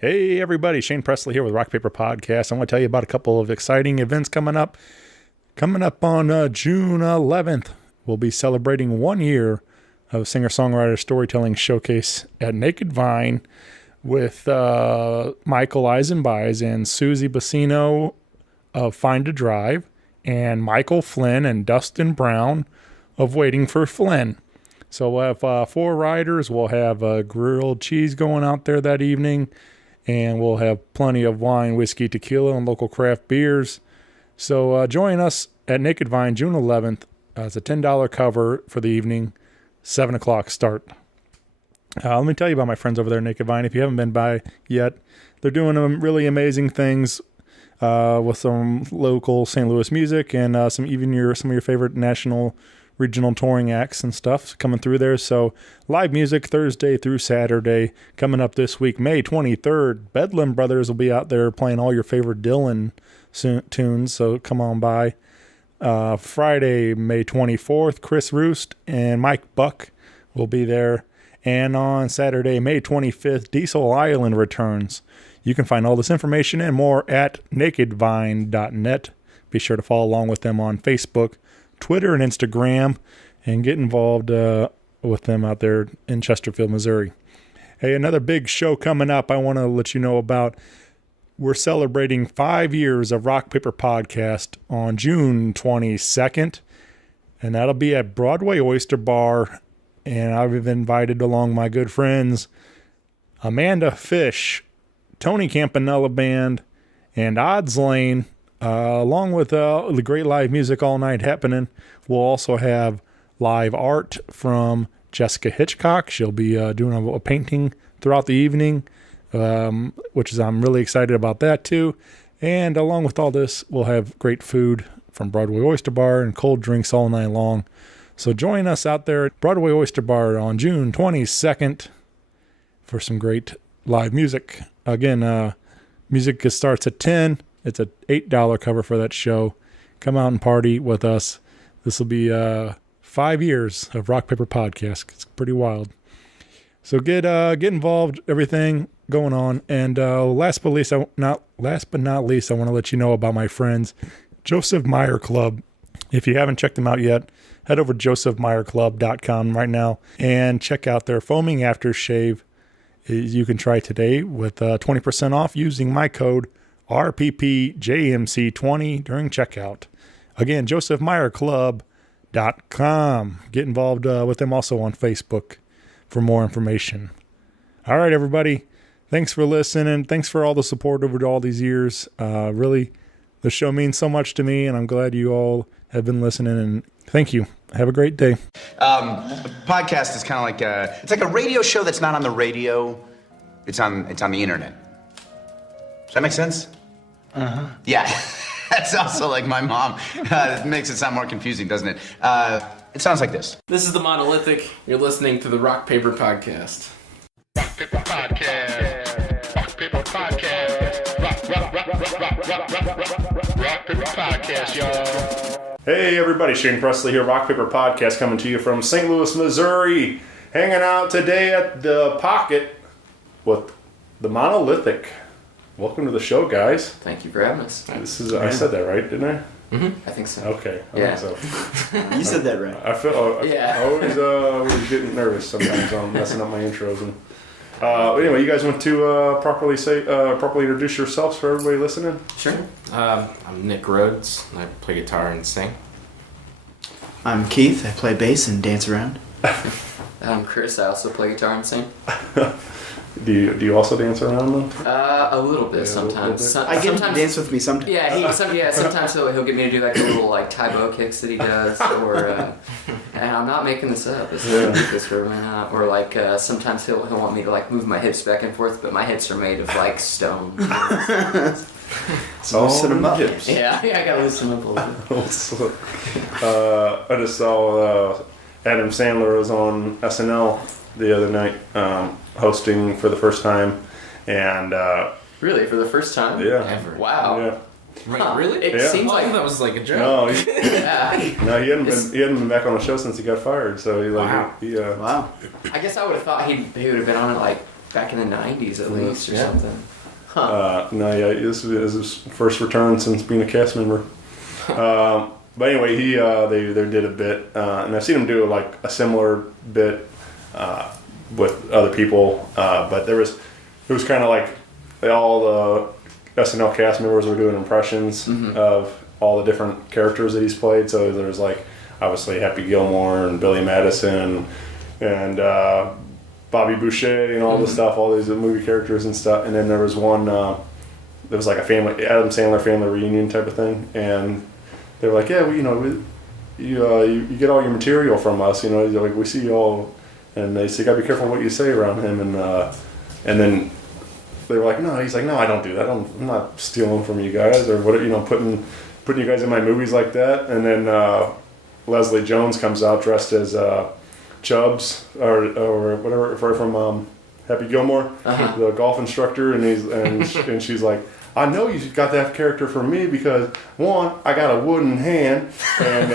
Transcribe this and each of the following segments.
Hey everybody, Shane Presley here with Rock Paper Podcast. I want to tell you about a couple of exciting events coming up. Coming up on June 11th, we'll be celebrating 1 year of singer-songwriter storytelling showcase at Naked Vine with Michael Eisenbeis and Susie Bassino of Find a Drive, and Michael Flynn and Dustin Brown of Waiting for Flynn. So we'll have 4 riders. We'll have grilled cheese going out there that evening. And we'll have plenty of wine, whiskey, tequila, and local craft beers. So join us at Naked Vine June 11th. It's a $10 cover for the evening, 7 o'clock start. Let me tell you about my friends over there at Naked Vine. If you haven't been by yet, they're doing really amazing things with some local St. Louis music and some of your favorite national regional touring acts and stuff coming through there. So live music Thursday through Saturday. Coming up this week, May 23rd, Bedlam Brothers will be out there playing all your favorite Dylan tunes, so come on by. Friday, May 24th, Chris Roost and Mike Buck will be there. And on Saturday, May 25th, Diesel Island returns. You can find all this information and more at nakedvine.net. Be sure to follow along with them on Facebook, Twitter, and Instagram, and get involved with them out there in Chesterfield, Missouri. Hey, another big show coming up I want to let you know about. We're celebrating 5 years of Rock Paper Podcast on June 22nd, and that'll be at Broadway Oyster Bar, and I've invited along my good friends Amanda Fish, Tony Campanella Band, and Odds Lane. Along with the great live music all night happening, we'll also have live art from Jessica Hitchcock. She'll be doing a painting throughout the evening, I'm really excited about that too. And along with all this, we'll have great food from Broadway Oyster Bar and cold drinks all night long. So join us out there at Broadway Oyster Bar on June 22nd for some great live music. Again, music starts at 10. It's an $8 cover for that show. Come out and party with us. This will be 5 years of Rock Paper Podcast. It's pretty wild. So get involved. Everything going on. And last but not least, I want to let you know about my friends, Joseph Meyer Club. If you haven't checked them out yet, head over to josephmeyerclub.com right now and check out their foaming aftershave. You can try today with 20% off using my code RPPJMC20 during checkout. Again, josephmeyerclub.com. Get involved with them also on Facebook for more information. All right, everybody. Thanks for listening. Thanks for all the support over all these years. Really, the show means so much to me, and I'm glad you all have been listening, and thank you. Have a great day. A podcast is kind of like it's like a radio show that's not on the radio. It's on the internet. Does that make sense? Uh-huh. Yeah. That's also like my mom. It makes it sound more confusing, doesn't it? It sounds like this. This is the Monolithic. You're listening to the Rock Paper Podcast. Rock Paper Podcast. Rock Paper Podcast. Rock Paper Podcast, y'all. Hey everybody, Shane Presley here, Rock Paper Podcast, coming to you from St. Louis, Missouri. Hanging out today at the Pocket with the Monolithic. Welcome to the show, guys. Thank you for having us. I said that right, didn't I? Mm-hmm. I think so. Okay. I think so. You said that right. I always getting nervous sometimes on messing up my intros. And anyway, you guys want to properly introduce yourselves for everybody listening? Sure. I'm Nick Rhodes. I play guitar and sing. I'm Keith. I play bass and dance around. I'm Chris. I also play guitar and sing. Do you also dance around though? A little bit sometimes. I get him to dance with me sometimes. Yeah, sometimes he'll get me to do like the little like Taebo kicks that he does, or and I'm not making this up. This is this for a minute. Or like sometimes he'll want me to like move my hips back and forth, but my hips are made of like stone. So loosen them up. Yeah, I gotta loosen them up a little bit. I just saw Adam Sandler was on SNL the other night. Hosting for the first time, and really for the first time ever. Wow. Yeah. Wait, really? It seems like that was like a joke. No, he hadn't been back on the show since he got fired. So he wow. I guess I would have thought he would have been on it like back in the 90s at least or something. No, yeah, this is his first return since being a cast member. But anyway, they did a bit, and I've seen him do like a similar bit with other people. But it was kind of like all the SNL cast members were doing impressions of all the different characters that he's played. So there's like obviously Happy Gilmore and Billy Madison and Bobby Boucher and all this stuff, all these movie characters and stuff. And then there was one, there was like a Adam Sandler family reunion type of thing, and they were like, yeah, you get all your material from us, like we see you all, and they said, you gotta be careful what you say around him, and then they were like, no, he's like, no, I don't do that. I'm not stealing from you guys or what, putting you guys in my movies like that. And then Leslie Jones comes out dressed as Chubbs or whatever from Happy Gilmore, the golf instructor, and she's like, I know you got that character for me because one, I got a wooden hand, and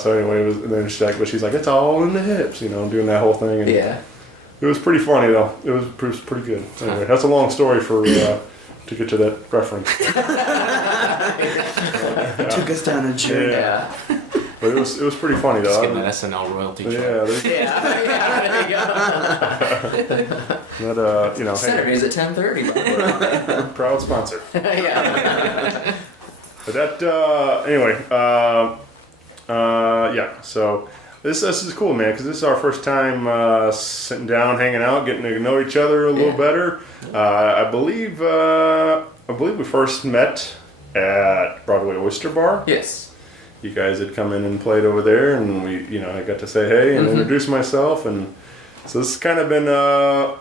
so anyway, and then she's like, it's all in the hips, doing that whole thing, and it was pretty funny though. It was pretty good. Anyway, that's a long story for to get to that reference. Took us down a journey. Yeah. But it was pretty funny though. Just getting that SNL royalty check. That Saturdays at 10:30. proud sponsor. Yeah. But that anyway, yeah. So this is cool, man, because this is our first time sitting down, hanging out, getting to know each other a little better. I believe we first met at Broadway Oyster Bar. Yes. You guys had come in and played over there, and I got to say hey and introduce myself, and so this has kind of been a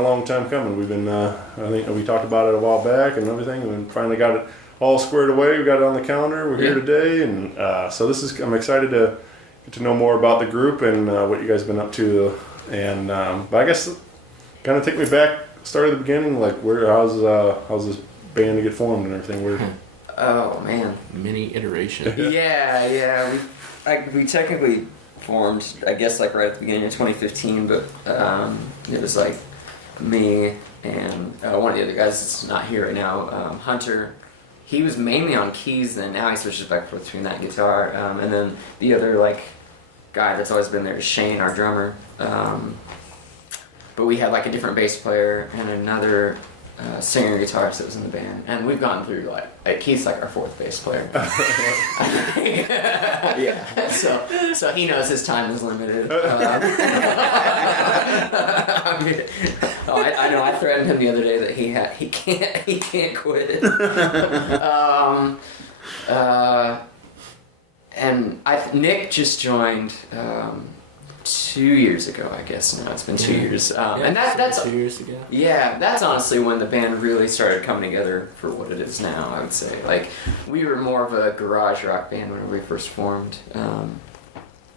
long time coming. We've been, I think we talked about it a while back and everything, and we finally got it all squared away. We got it on the calendar. We're here today, and so I'm excited to get to know more about the group and what you guys have been up to, and but I guess kind of take me back, start at the beginning, like how's this band to get formed and everything. Oh man. Many iterations. Yeah. We technically formed, I guess, like right at the beginning of 2015, but it was like me and one of the other guys that's not here right now, Hunter. He was mainly on keys then. Now he switches back and forth between that and guitar, and then the other like guy that's always been there is Shane, our drummer. But we had like a different bass player and another singer guitarist that was in the band, and we've gone through like Keith's like our fourth bass player. Yeah, so he knows his time is limited. I know. I threatened him the other day that he can't quit. And Nick just joined 2 years ago, I guess now. It's been 2 years. And that's 2 years ago. Yeah, that's honestly when the band really started coming together for what it is now, I would say. Like, we were more of a garage rock band when we first formed. And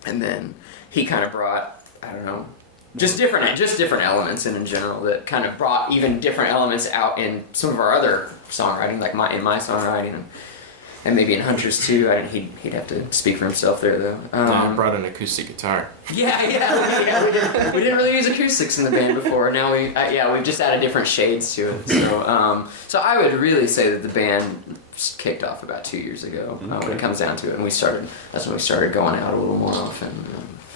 then he kind of brought, I don't know, just different elements in general that kind of brought even different elements out in some of our other songwriting, like in my songwriting, and maybe in Hunter's too. He'd have to speak for himself there though. I brought an acoustic guitar. Yeah. We didn't really use acoustics in the band before. Now we've just added different shades to it. So I would really say that the band kicked off about 2 years ago when it comes down to it, and that's when we started going out a little more often.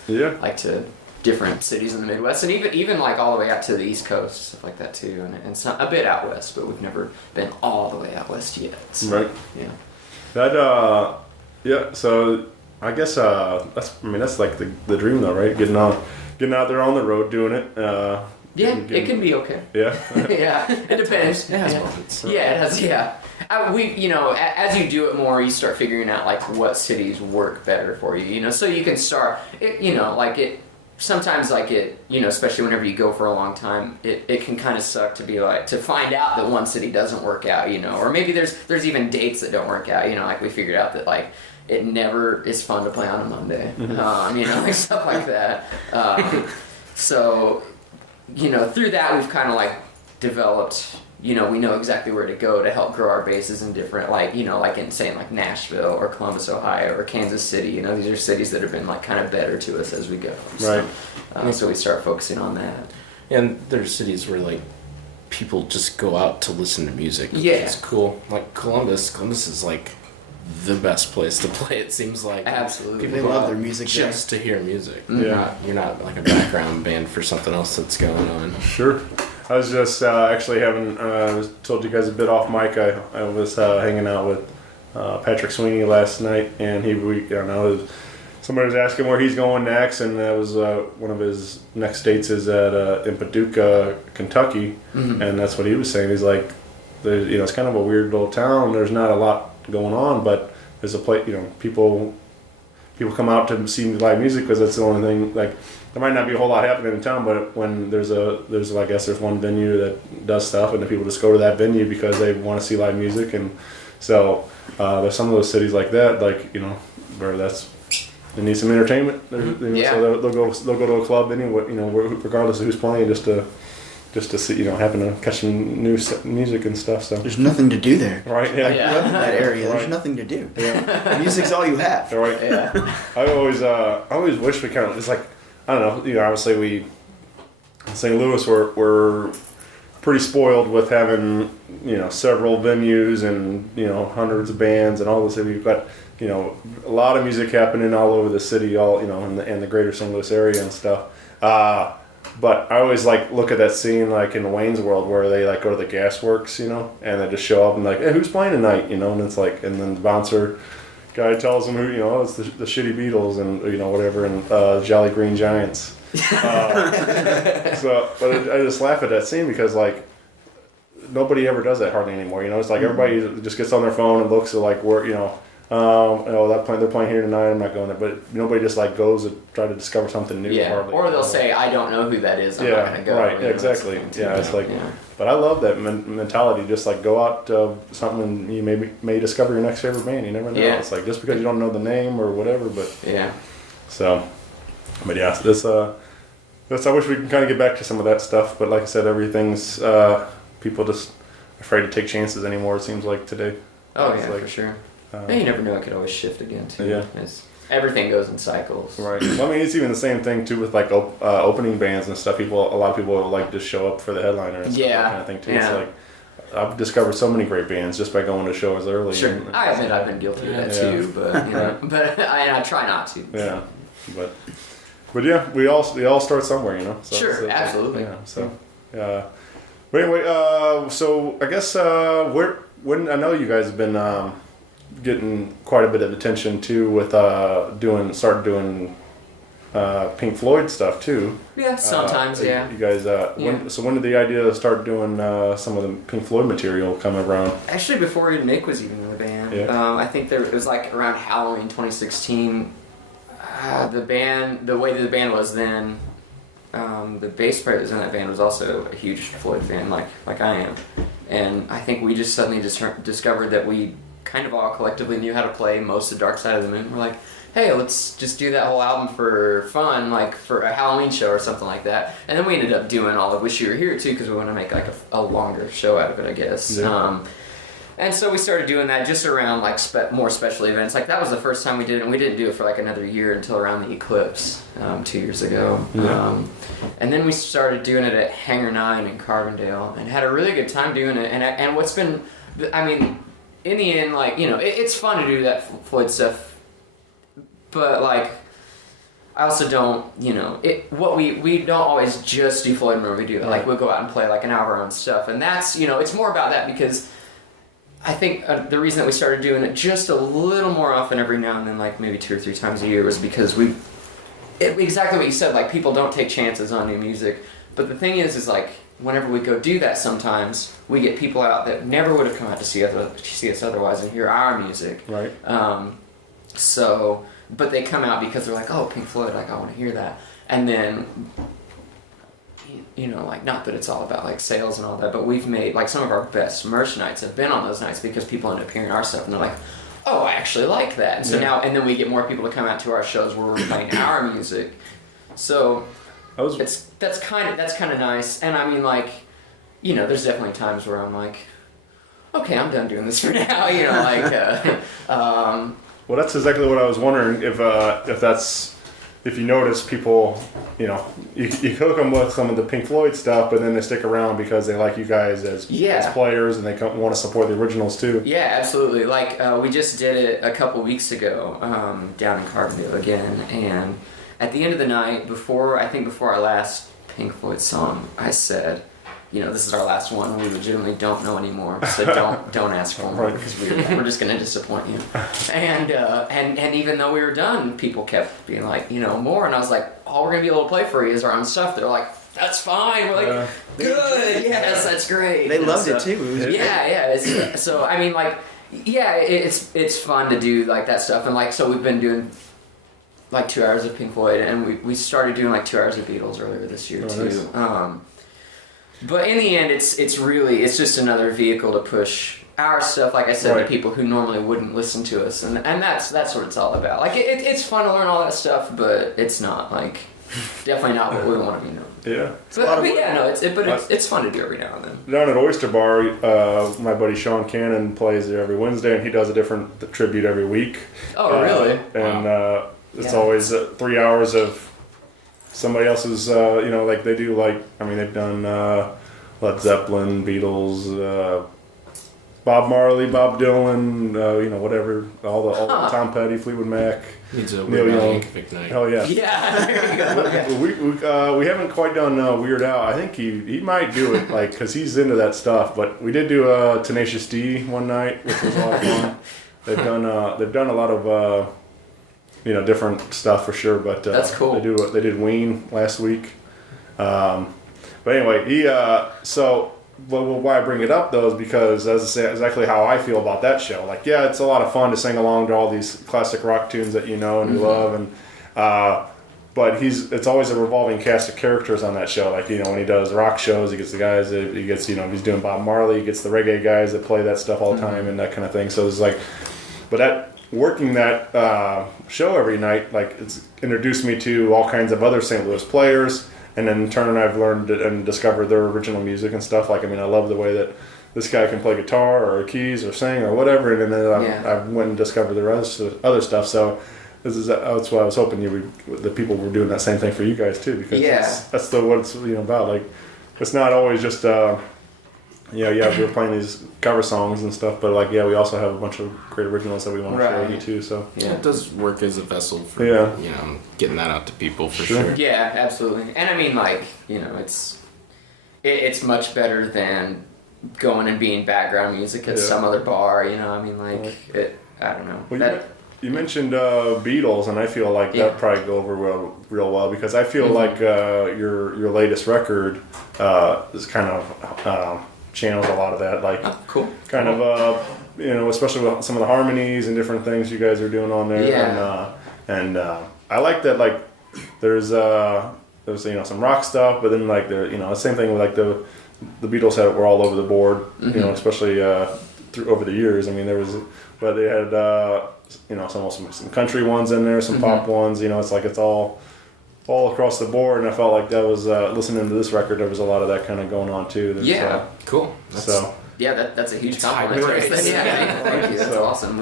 Like to different cities in the Midwest, and even like all the way out to the East Coast, stuff like that too, and it's not a bit out west, but we've never been all the way out west yet. So, right. Yeah. That so I guess that's like the dream though, right? Getting out there on the road doing it. It can be okay. Yeah. Yeah, it depends. It has moments. So. Yeah, it has. Yeah, as you do it more, you start figuring out like what cities work better for you. So you can start. Sometimes especially whenever you go for a long time, it can kind of suck to find out that one city doesn't work out, or maybe there's even dates that don't work out, like we figured out that like it never is fun to play on a Monday, like stuff like that. So, through that we've kind of like developed, we know exactly where to go to help grow our bases in different, like in saying like Nashville or Columbus, Ohio or Kansas City. These are cities that have been like kind of better to us as we go. So, So we start focusing on that. And there's cities where like people just go out to listen to music. Yeah. It's cool. Like Columbus is like the best place to play, it seems like. Absolutely. They go love out their music there. just to hear music. Yeah. You're not like a background band for something else that's going on. Sure. I was just actually having, I told you guys a bit off mic, I was hanging out with Patrick Sweeney last night, and somebody was asking where he's going next, and that was one of his next dates is in Paducah, Kentucky, and that's what he was saying. He's like, it's kind of a weird little town. There's not a lot going on, but there's a place. People come out to see live music because that's the only thing. Like, there might not be a whole lot happening in town, but when there's I guess there's one venue that does stuff, and the people just go to that venue because they want to see live music, and so there's some of those cities like that, like where they need some entertainment. So they'll go to a club anyway, regardless of who's playing, just to see, happen to catch some new music and stuff. So There's nothing to do there. right, yeah, I grew up in that area. Right. There's nothing to do. yeah. Music's all you have. Right. Yeah. I always wish we kind of, it's like, I don't know, obviously we, in St. Louis, we're pretty spoiled with having, several venues and, hundreds of bands and all this. We've got, a lot of music happening all over the city, all, in the greater St. Louis area and stuff. But I always look at that scene like in Wayne's World where they go to the gas works, and they just show up and hey, who's playing tonight, and it's like, and then the bouncer guy tells them who, it's the Shitty Beatles and whatever, and Jolly Green Giants. But I just laugh at that scene because nobody ever does that hardly anymore. It's like everybody just gets on their phone and looks at where they're playing here tonight. I'm not going there, but nobody just goes to try to discover something new. Yeah. Hardly. Or they'll say, I don't know who that is. I'm not going to go. Right. Exactly. Yeah. It's but I love that mentality. Just go out to something and you may discover your next favorite band. You never know. Yeah. It's just because you don't know the name or whatever, but yeah. So, but yeah, I wish we can kind of get back to some of that stuff. But like I said, everything's people just afraid to take chances anymore. It seems like today. Oh It's yeah, for sure. You never know; it could always shift again too. Yeah. Everything goes in cycles. Right. Well, I mean, it's even the same thing too with opening bands and stuff. A lot of people just show up for the headliner and stuff, that kind of thing too. Yeah. It's I've discovered so many great bands just by going to shows early. Sure. And, I admit I've been guilty of that too, but but I try not to. Yeah. But yeah, we all start somewhere, So, Sure, absolutely. Yeah. So, but anyway, so I guess when I know you guys have been getting quite a bit of attention too with doing Pink Floyd stuff too. Yeah, sometimes, yeah. You guys, when did the idea to start doing some of the Pink Floyd material come around? Actually, before Nick was even in the band. Yeah. I think it was around Halloween 2016. The way the band was then, the bass player that was in that band was also a huge Floyd fan, like I am. And I think we just suddenly discovered that we kind of all collectively knew how to play most of Dark Side of the Moon. We're like, hey, let's just do that whole album for fun, for a Halloween show or something like that. And then we ended up doing all of Wish You Were Here too, because we want to make a longer show out of it, I guess. Yeah. And so we started doing that just around more special events. That was the first time we did it, and we didn't do it for another year until around the eclipse 2 years ago. Yeah. And then we started doing it at Hangar 9 in Carbondale and had a really good time doing it. And what's been, in the end, it's fun to do that Floyd stuff, but I also don't, we don't always just do Floyd whenever we do it. We'll go out and play an hour of our own stuff, and that's, it's more about that because I think the reason that we started doing it just a little more often every now and then, maybe 2 or 3 times a year, was because exactly what you said, people don't take chances on new music, but the thing is whenever we go do that, sometimes we get people out that never would have come out to see us otherwise and hear our music. Right. But they come out because they're oh, Pink Floyd, I want to hear that. And then, not that it's all about sales and all that, but we've made some of our best merch nights have been on those nights because people end up hearing our stuff and they're oh, I actually like that. And so now, and then we get more people to come out to our shows where we're playing our music. So that's kind of nice. And there's definitely times where I'm okay, I'm done doing this for now. Well, that's exactly what I was wondering if that's if you notice, people, you know, you hook them with some of the Pink Floyd stuff, but then they stick around because they like you guys as players, and they want to support the originals too. Yeah, absolutely. Like we just did it a couple weeks ago down in Carbondale again, and at the end of the night, before our last Pink Floyd song, I said, you know, this is our last one. We legitimately don't know anymore, so don't ask for more because we're just going to disappoint you. And even though we were done, people kept being like, you know, more. And I was like, all we're going to be able to play for you is our own stuff. They're like, that's fine. We're like, good. Yes, that's great. They loved it too. Yeah. So I mean, like, yeah, it's fun to do like that stuff, and like so we've been doing like 2 hours of Pink Floyd, and we started doing like 2 hours of Beatles earlier this year too. Nice. But in the end, it's just another vehicle to push our stuff, like I said, to people who normally wouldn't listen to us, and that's what it's all about. Like it's fun to learn all that stuff, but it's not like definitely not what we want to be known. Yeah. It's fun to do every now and then. Down at Oyster Bar, my buddy Sean Cannon plays there every Wednesday, and he does a different tribute every week. Oh, really? And it's always 3 hours of somebody else's, you know, like they do, like, I mean, they've done Led Zeppelin, Beatles, Bob Marley, Bob Dylan, you know, whatever, all the Tom Petty, Fleetwood Mac, Neil Young. Hell yeah. Yeah, there you go. We haven't quite done Weird Al. I think he might do it, like, because he's into that stuff. But we did do Tenacious D one night, which was a lot of fun. They've done a lot of you know, different stuff for sure, but that's cool. They did Ween last week, but anyway, why I bring it up though is because, as I say, exactly how I feel about that show. Like, yeah, it's a lot of fun to sing along to all these classic rock tunes that you know and you love, and but it's always a revolving cast of characters on that show. Like, you know, when he does rock shows, he gets the guys that he gets, you know, if he's doing Bob Marley, he gets the reggae guys that play that stuff all the time and that kind of thing. So it's like, but working that show every night, like, it's introduced me to all kinds of other St. Louis players, and then in turn I've learned and discovered their original music and stuff. Like, I mean, I love the way that this guy can play guitar or keys or sing or whatever, and then I went and discovered their other stuff. So that's why I was hoping the people were doing that same thing for you guys too, because that's what it's, you know, about. Like, it's not always just we're playing these cover songs and stuff, but like, we also have a bunch of great originals that we want to share you too. So it does work as a vessel for you know, getting that out to people for sure. Yeah, absolutely. And I mean, like, you know, it's much better than going and being background music at some other bar. You know, I mean, like I don't know. Well, you mentioned Beatles, and I feel like that probably go over real well, because I feel like your latest record is kind of channels a lot of that, like kind of you know, especially with some of the harmonies and different things you guys are doing on there, and I like that, like there's you know, some rock stuff, but then like the, you know, the same thing with like the Beatles were all over the board, you know, especially over the years. I mean, but they had you know, some country ones in there, some pop ones, you know, it's like it's all across the board, and I felt like that was listening to this record, there was a lot of that kind of going on too. Cool. That's a huge compliment. Thank you. That's awesome.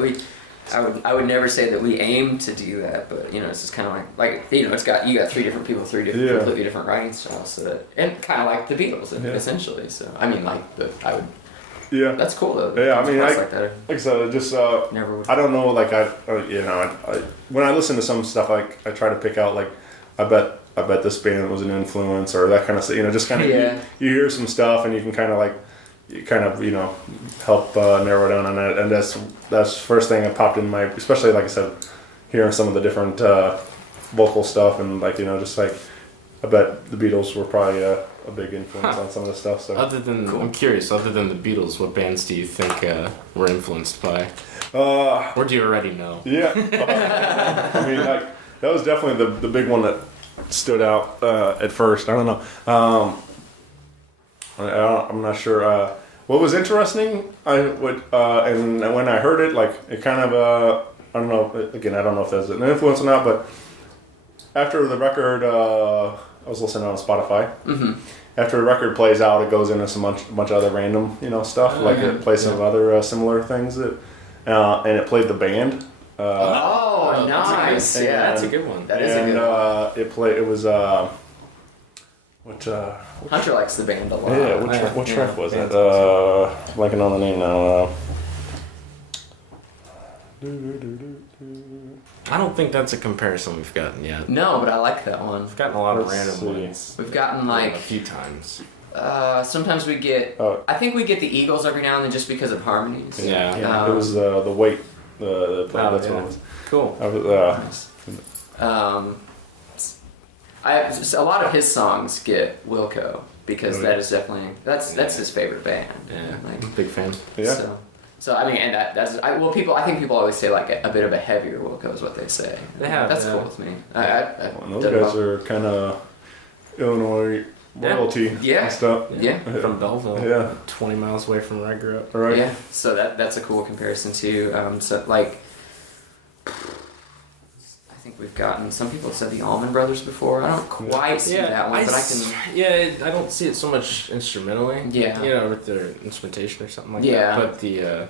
I would never say that we aim to do that, but you know, it's just kind of like you know, you got three different people, completely different writing styles, so and kind of like the Beatles essentially. So I mean, like, but I would. Yeah, that's cool though. Yeah, I mean, like I said, just never would. I don't know, like I when I listen to some stuff, I try to pick out, like, I bet this band was an influence or that kind of stuff. You know, just kind of you hear some stuff and you can kind of you know, help narrow it down on that. And that's the first thing that popped in my, especially like I said, hearing some of the different vocal stuff, and like, you know, just like I bet the Beatles were probably a big influence on some of the stuff. So I'm curious, other than the Beatles, what bands do you think were influenced by? Or do you already know? Yeah, I mean, like, that was definitely the big one that stood out at first. I don't know. I'm not sure. What was interesting, and when I heard it, like, it kind of, I don't know. Again, I don't know if that's an influence or not, but after the record, I was listening on Spotify. Mm-hmm. After the record plays out, it goes into a bunch of other random, you know, stuff. Like it plays some other similar things that, and it played the band. Oh, nice. Yeah, Yeah, that's a good one. That is a good one. It was Hunter likes the band a lot. yeah, what track was it? Blanking on the name now. I don't think that's a comparison we've gotten yet. No, but I like that one. We've gotten a lot of Let's random see. ones. We've gotten like A few times. sometimes we get. Oh. I think we get the Eagles every now and then just because of harmonies. Yeah. It was the weight. That's what it was. Cool. I was, A lot of his songs get Wilco because that is definitely that's his favorite band. Yeah. Like, Big fan. Yeah. So I mean, and I think people always say like a bit of a heavier Wilco is what they say. They have, That's yeah. cool with me. And those guys are kind of Illinois royalty Yeah. and stuff. Yeah. From Belleville. Yeah. 20 miles away from where I grew up. All right. Yeah, so that's a cool comparison too. So like, I think we've gotten some people have said the Allman Brothers before. I don't quite see that one, but I can. Yeah, I don't see it so much instrumentally. Yeah. You know, with their instrumentation or something like Yeah. that. But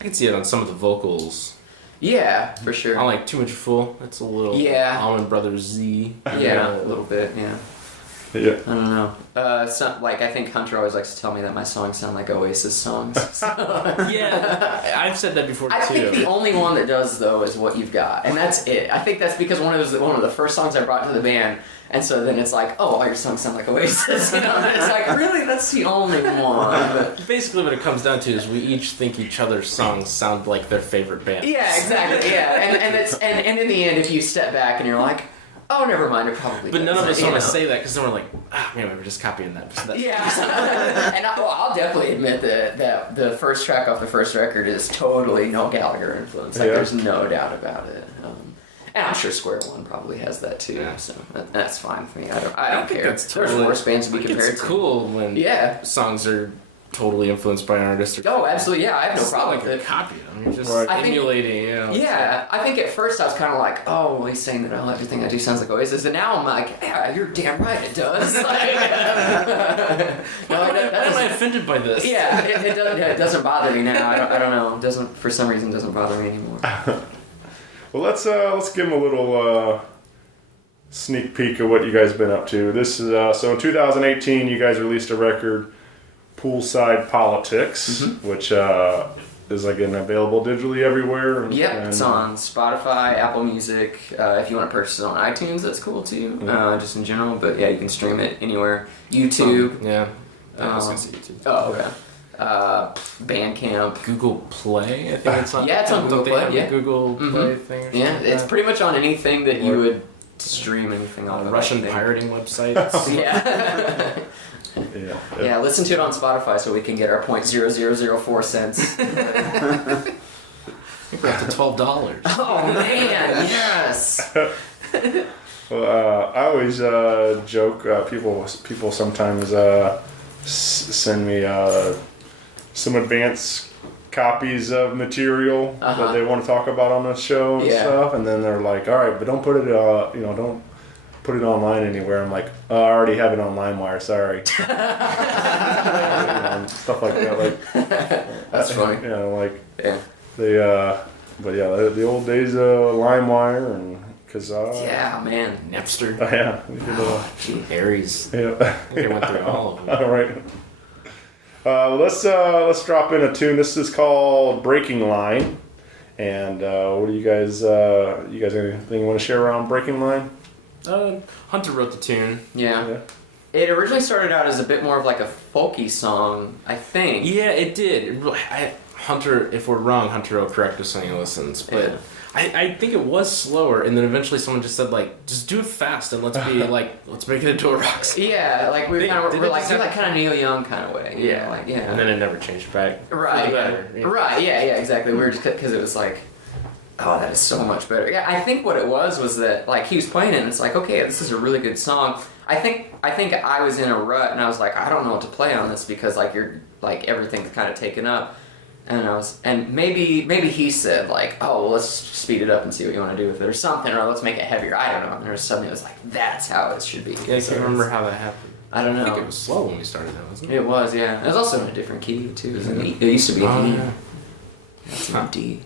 I can see it on some of the vocals. Yeah, for sure. I like Too Much Fool. That's a little Allman Brothers Z. Yeah, a little bit. Yeah. Yeah. I don't know. I think Hunter always likes to tell me that my songs sound like Oasis songs. Yeah, I've said that before too. I think the only one that does though is What You've Got, and that's it. I think that's because one of the first songs I brought to the band, and so then it's like, oh, all your songs sound like Oasis. You know, and it's like, really, that's the only one. But basically, what it comes down to is we each think each other's songs sound like their favorite band. yeah, exactly. Yeah, and in the end, if you step back and you're like, oh, never mind, it probably. But none of us you want to know. say that because then we're like, man, we're just copying that. Yeah, and I'll definitely admit that the first track off the first record is totally no Gallagher influence. Like, there's no doubt about it. And I'm sure Square One probably has that too. Yeah. So that's fine with me. I don't think care. that's There's totally- worse bands to be compared It's to. cool when songs are totally influenced by an artist. Or Oh, absolutely. Yeah, I have no it's problem not like with you're it. copying them. You're just Right. emulating. You know, Yeah, I think at first I was kind of like, oh, well, he's saying that everything I do sounds like Oasis, and now I'm like, yeah, you're damn right, it does. Like, Why am I offended by this? yeah, it doesn't bother me now. I don't know. It doesn't, for some reason, doesn't bother me anymore. Well, let's give them a little sneak peek of what you guys have been up to. This is so in 2018, you guys released a record, Poolside Politics, which is again available digitally everywhere. Yep, and, it's on Spotify, Apple Music. If you want to purchase it on iTunes, that's cool too. Just in general, but yeah, you can stream it anywhere. YouTube. Yeah. I was gonna say YouTube. Oh, okay. Bandcamp. Google Play, I think it's on. Yeah, it's on Google Don't they Play, have yeah. a Google Play thing or something? Yeah, like it's that? pretty much on anything that you would stream anything on. a Russian pirating website. Yeah. Yeah. Yeah, listen to it on Spotify so we can get our .0004 cents. We're up to $12. Oh man, yes. Well, I always joke. People sometimes send me some advance copies of material that they want to talk about on the show and stuff, and then they're like, "All right, but don't put it, don't put it online anywhere." I'm like, "Oh, I already have it on LimeWire. Sorry." Stuff like that. Like That's funny. You know, like Yeah. but yeah, the old days of LimeWire and because Yeah, man. Napster. yeah, we could, Aries. yeah. I think I went through all of them. All right. Let's drop in a tune. This is called "Breaking Line," and what do you guys anything you want to share around "Breaking Line"? Hunter wrote the tune. Yeah. It originally started out as a bit more of like a folky song, I think. Yeah, it did. Hunter, if we're wrong, Hunter will correct us when he listens. But Yeah. I think it was slower, and then eventually someone just said like, just do it fast and let's be like, let's make it into a rock song. Yeah, like we're Did it like just do have- that kind of Neil Young kind of way. You know, like And then it never changed back. Right. For the Yeah. better, yeah. Right. Yeah. Yeah. Exactly. We were just because it was like, oh, that is so much better. Yeah. I think what it was that like he was playing it, and it's like, okay, this is a really good song. I think I was in a rut, and I was like, I don't know what to play on this because like you're like everything's kind of taken up. And maybe he said like, oh, well, let's speed it up and see what you want to do with it or something, or let's make it heavier. I don't know. And there was suddenly it was like, that's how it should be. Yeah, I can't remember how that happened. I don't know. I think it was slow when we started that, wasn't it? It was, yeah. It was also in a different key too. It used to be an E. Yeah. It's in D.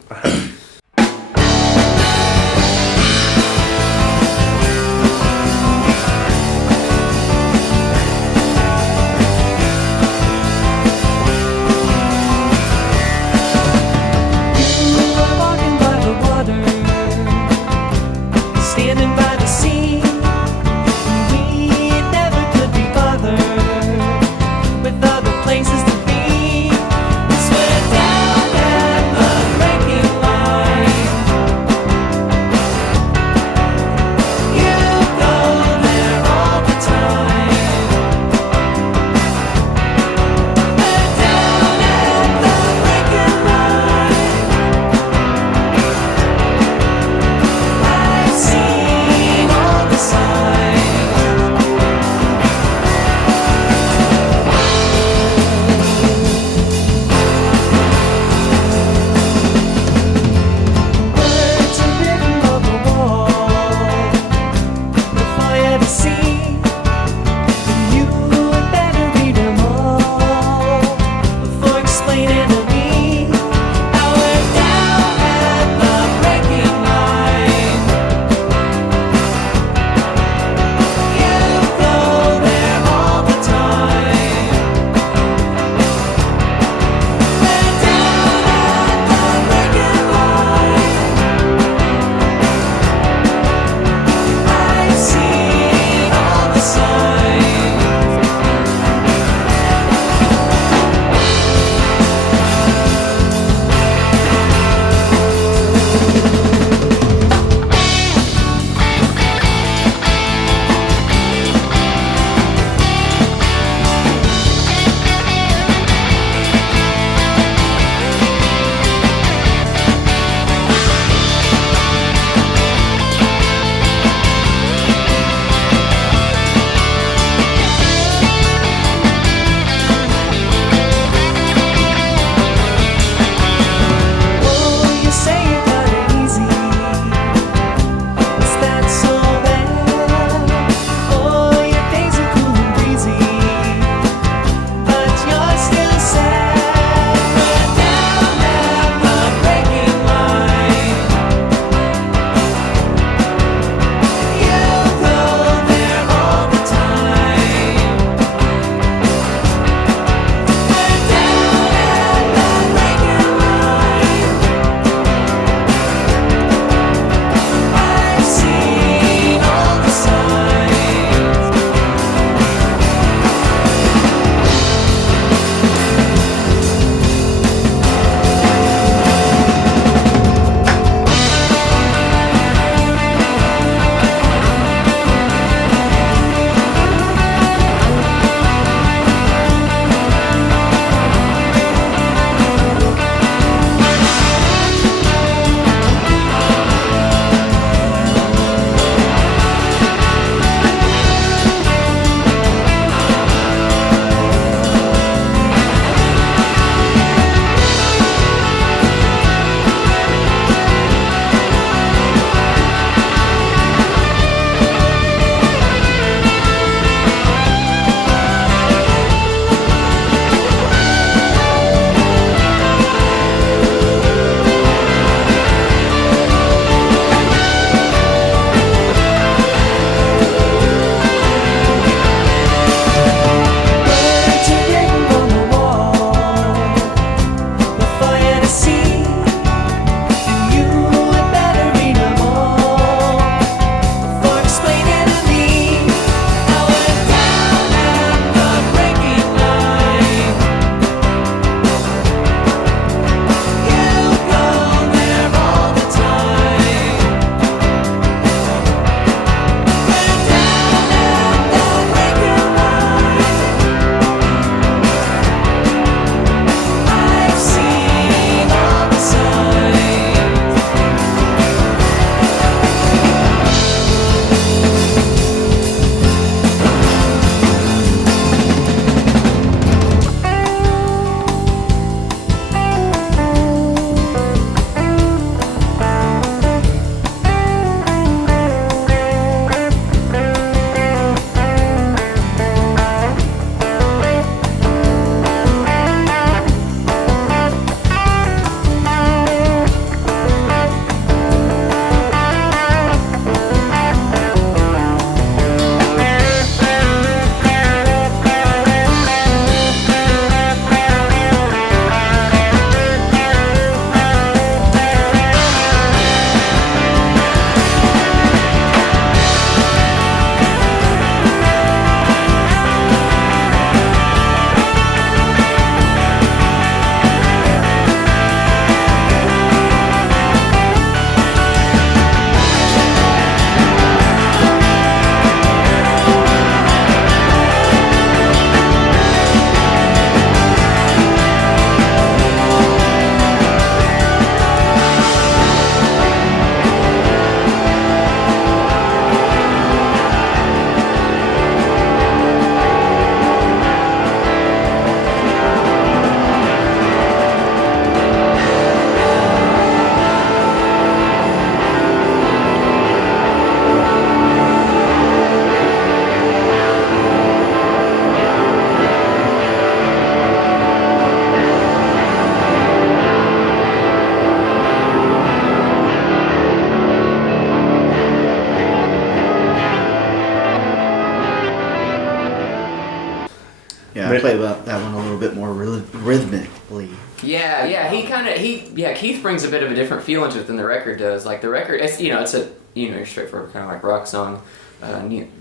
I play that one a little bit more rhythmically. Keith brings a bit of a different feel into it than the record does. Like the record, it's your straightforward kind of like rock song,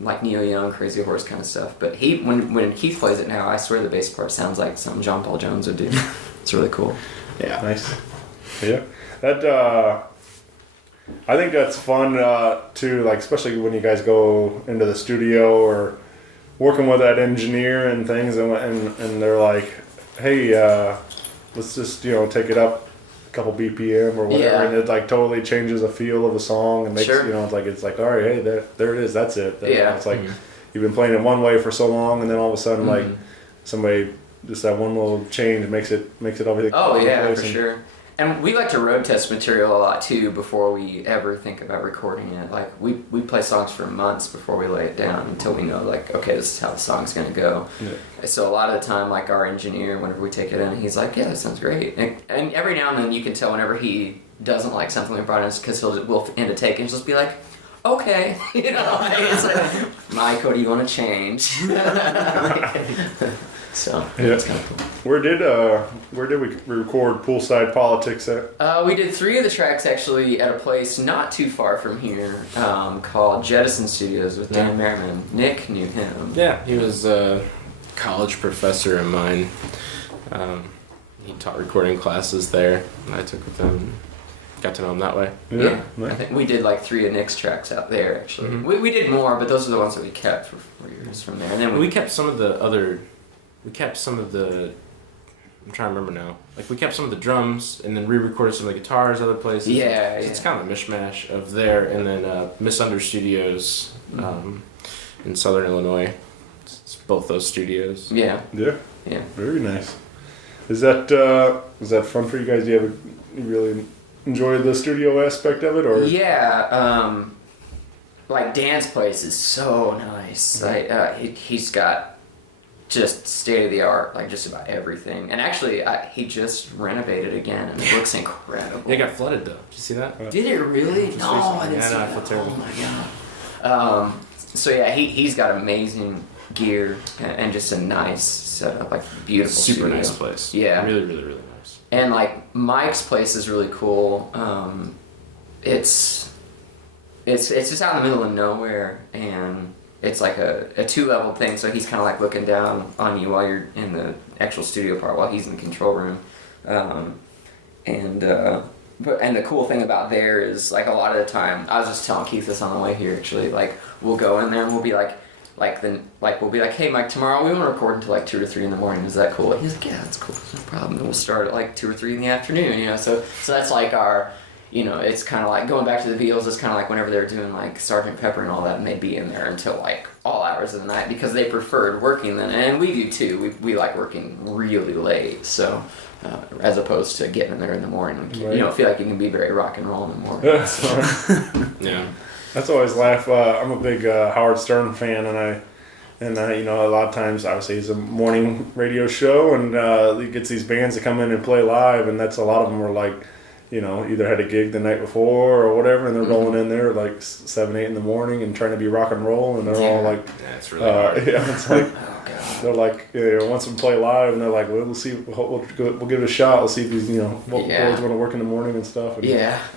like Neil Young, Crazy Horse kind of stuff. But when Keith plays it now, I swear the bass part sounds like something John Paul Jones would do. It's really cool. Yeah. Nice. Yeah. That I think that's fun too. Like especially when you guys go into the studio or working with that engineer and things, and they're like, hey, let's just take it up a couple BPM or whatever, and it like totally changes the feel of the song and makes it's like all right, hey, there it is, that's it. It's like you've been playing it one way for so long, and then all of a sudden like somebody just that one little change makes it everything. Oh yeah, for sure. And we like to road test material a lot too before we ever think about recording it. Like we play songs for months before we lay it down until we know like, okay, this is how the song's gonna go. Yeah. So a lot of the time, like our engineer, whenever we take it in, he's like, yeah, that sounds great. And every now and then you can tell whenever he doesn't like something we brought in, because we'll end a take and just be like, okay, it's like, Mike, what do you want to change? So it's kind of cool. Where did we record Poolside Politics at? We did 3 of the tracks actually at a place not too far from here called Jettison Studios with Dan Merriman. Nick knew him. Yeah, he was a college professor of mine. He taught recording classes there, and I took with him. Got to know him that way. Yeah. I think we did like 3 of Nick's tracks out there actually. Mm-hmm. We did more, but those are the ones that we kept for 4 years from there. And then we kept some of the other. We kept some of the. I'm trying to remember now. Like we kept some of the drums and then re-recorded some of the guitars other places. Yeah, It's kind of a mishmash of there and then Miss Under Studios in Southern Illinois. It's both those studios. Yeah. Very nice. Is that fun for you guys? Do you really enjoy the studio aspect of it, or? Yeah. Like Dan's place is so nice. Like he's got just state of the art, like just about everything. And actually, he just renovated again, and it looks incredible. It got flooded though. Did you see that? Did it really? No, I didn't see that. I feel terrible. Oh my god. So yeah, he's got amazing gear and just a nice setup, like beautiful. Super studio. nice place. Yeah. Really, really, really nice. And like Mike's place is really cool. It's just out in the middle of nowhere, and it's like a 2-level thing, so he's kind of like looking down on you while you're in the actual studio part, while he's in the control room. And the cool thing about there is, like, a lot of the time, I was just telling Keith this on the way here actually, like we'll go in there and we'll be like, hey Mike, tomorrow we want to record until like 2 or 3 in the morning. Is that cool? He's like, yeah, that's cool. No problem. And we'll start at like 2 or 3 in the afternoon. So that's like our. It's kind of like going back to the Beatles. It's kind of like whenever they're doing like Sgt. Pepper and all that, and they'd be in there until like all hours of the night because they preferred working then, and we do too. We like working really late, so as opposed to getting in there in the morning. Right. You don't feel like you can be very rock and roll in the morning. So. Yeah, that's always laugh. I'm a big Howard Stern fan, and I a lot of times, obviously, it's a morning radio show, and he gets these bands to come in and play live, and that's a lot of them are like. Either had a gig the night before or whatever, and they're rolling in there like 7, 8 in the morning and trying to be rock and roll, and they're all like, "That's really hard." It's like they're like, once them play live, and they're like, "Well, we'll see, we'll give it a shot. We'll see if these, vocal cords want to work in the morning and stuff." And,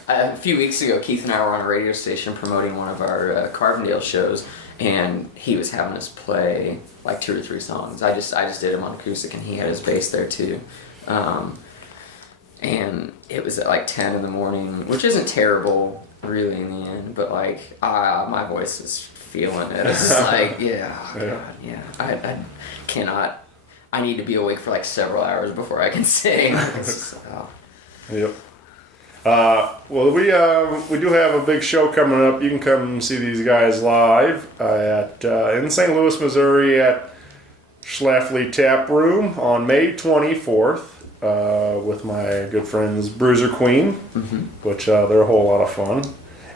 a few weeks ago, Keith and I were on a radio station promoting one of our Carbondale shows, and he was having us play like 2 or 3 songs. I just did him on acoustic, and he had his bass there too. And it was at like 10 in the morning, which isn't terrible really in the end, but like my voice is feeling it. It's like, I cannot. I need to be awake for like several hours before I can sing. Yep. Well, we do have a big show coming up. You can come see these guys live in St. Louis, Missouri at Schlafly Tap Room on May 24th. With my good friends Bruiser Queen, which they're a whole lot of fun.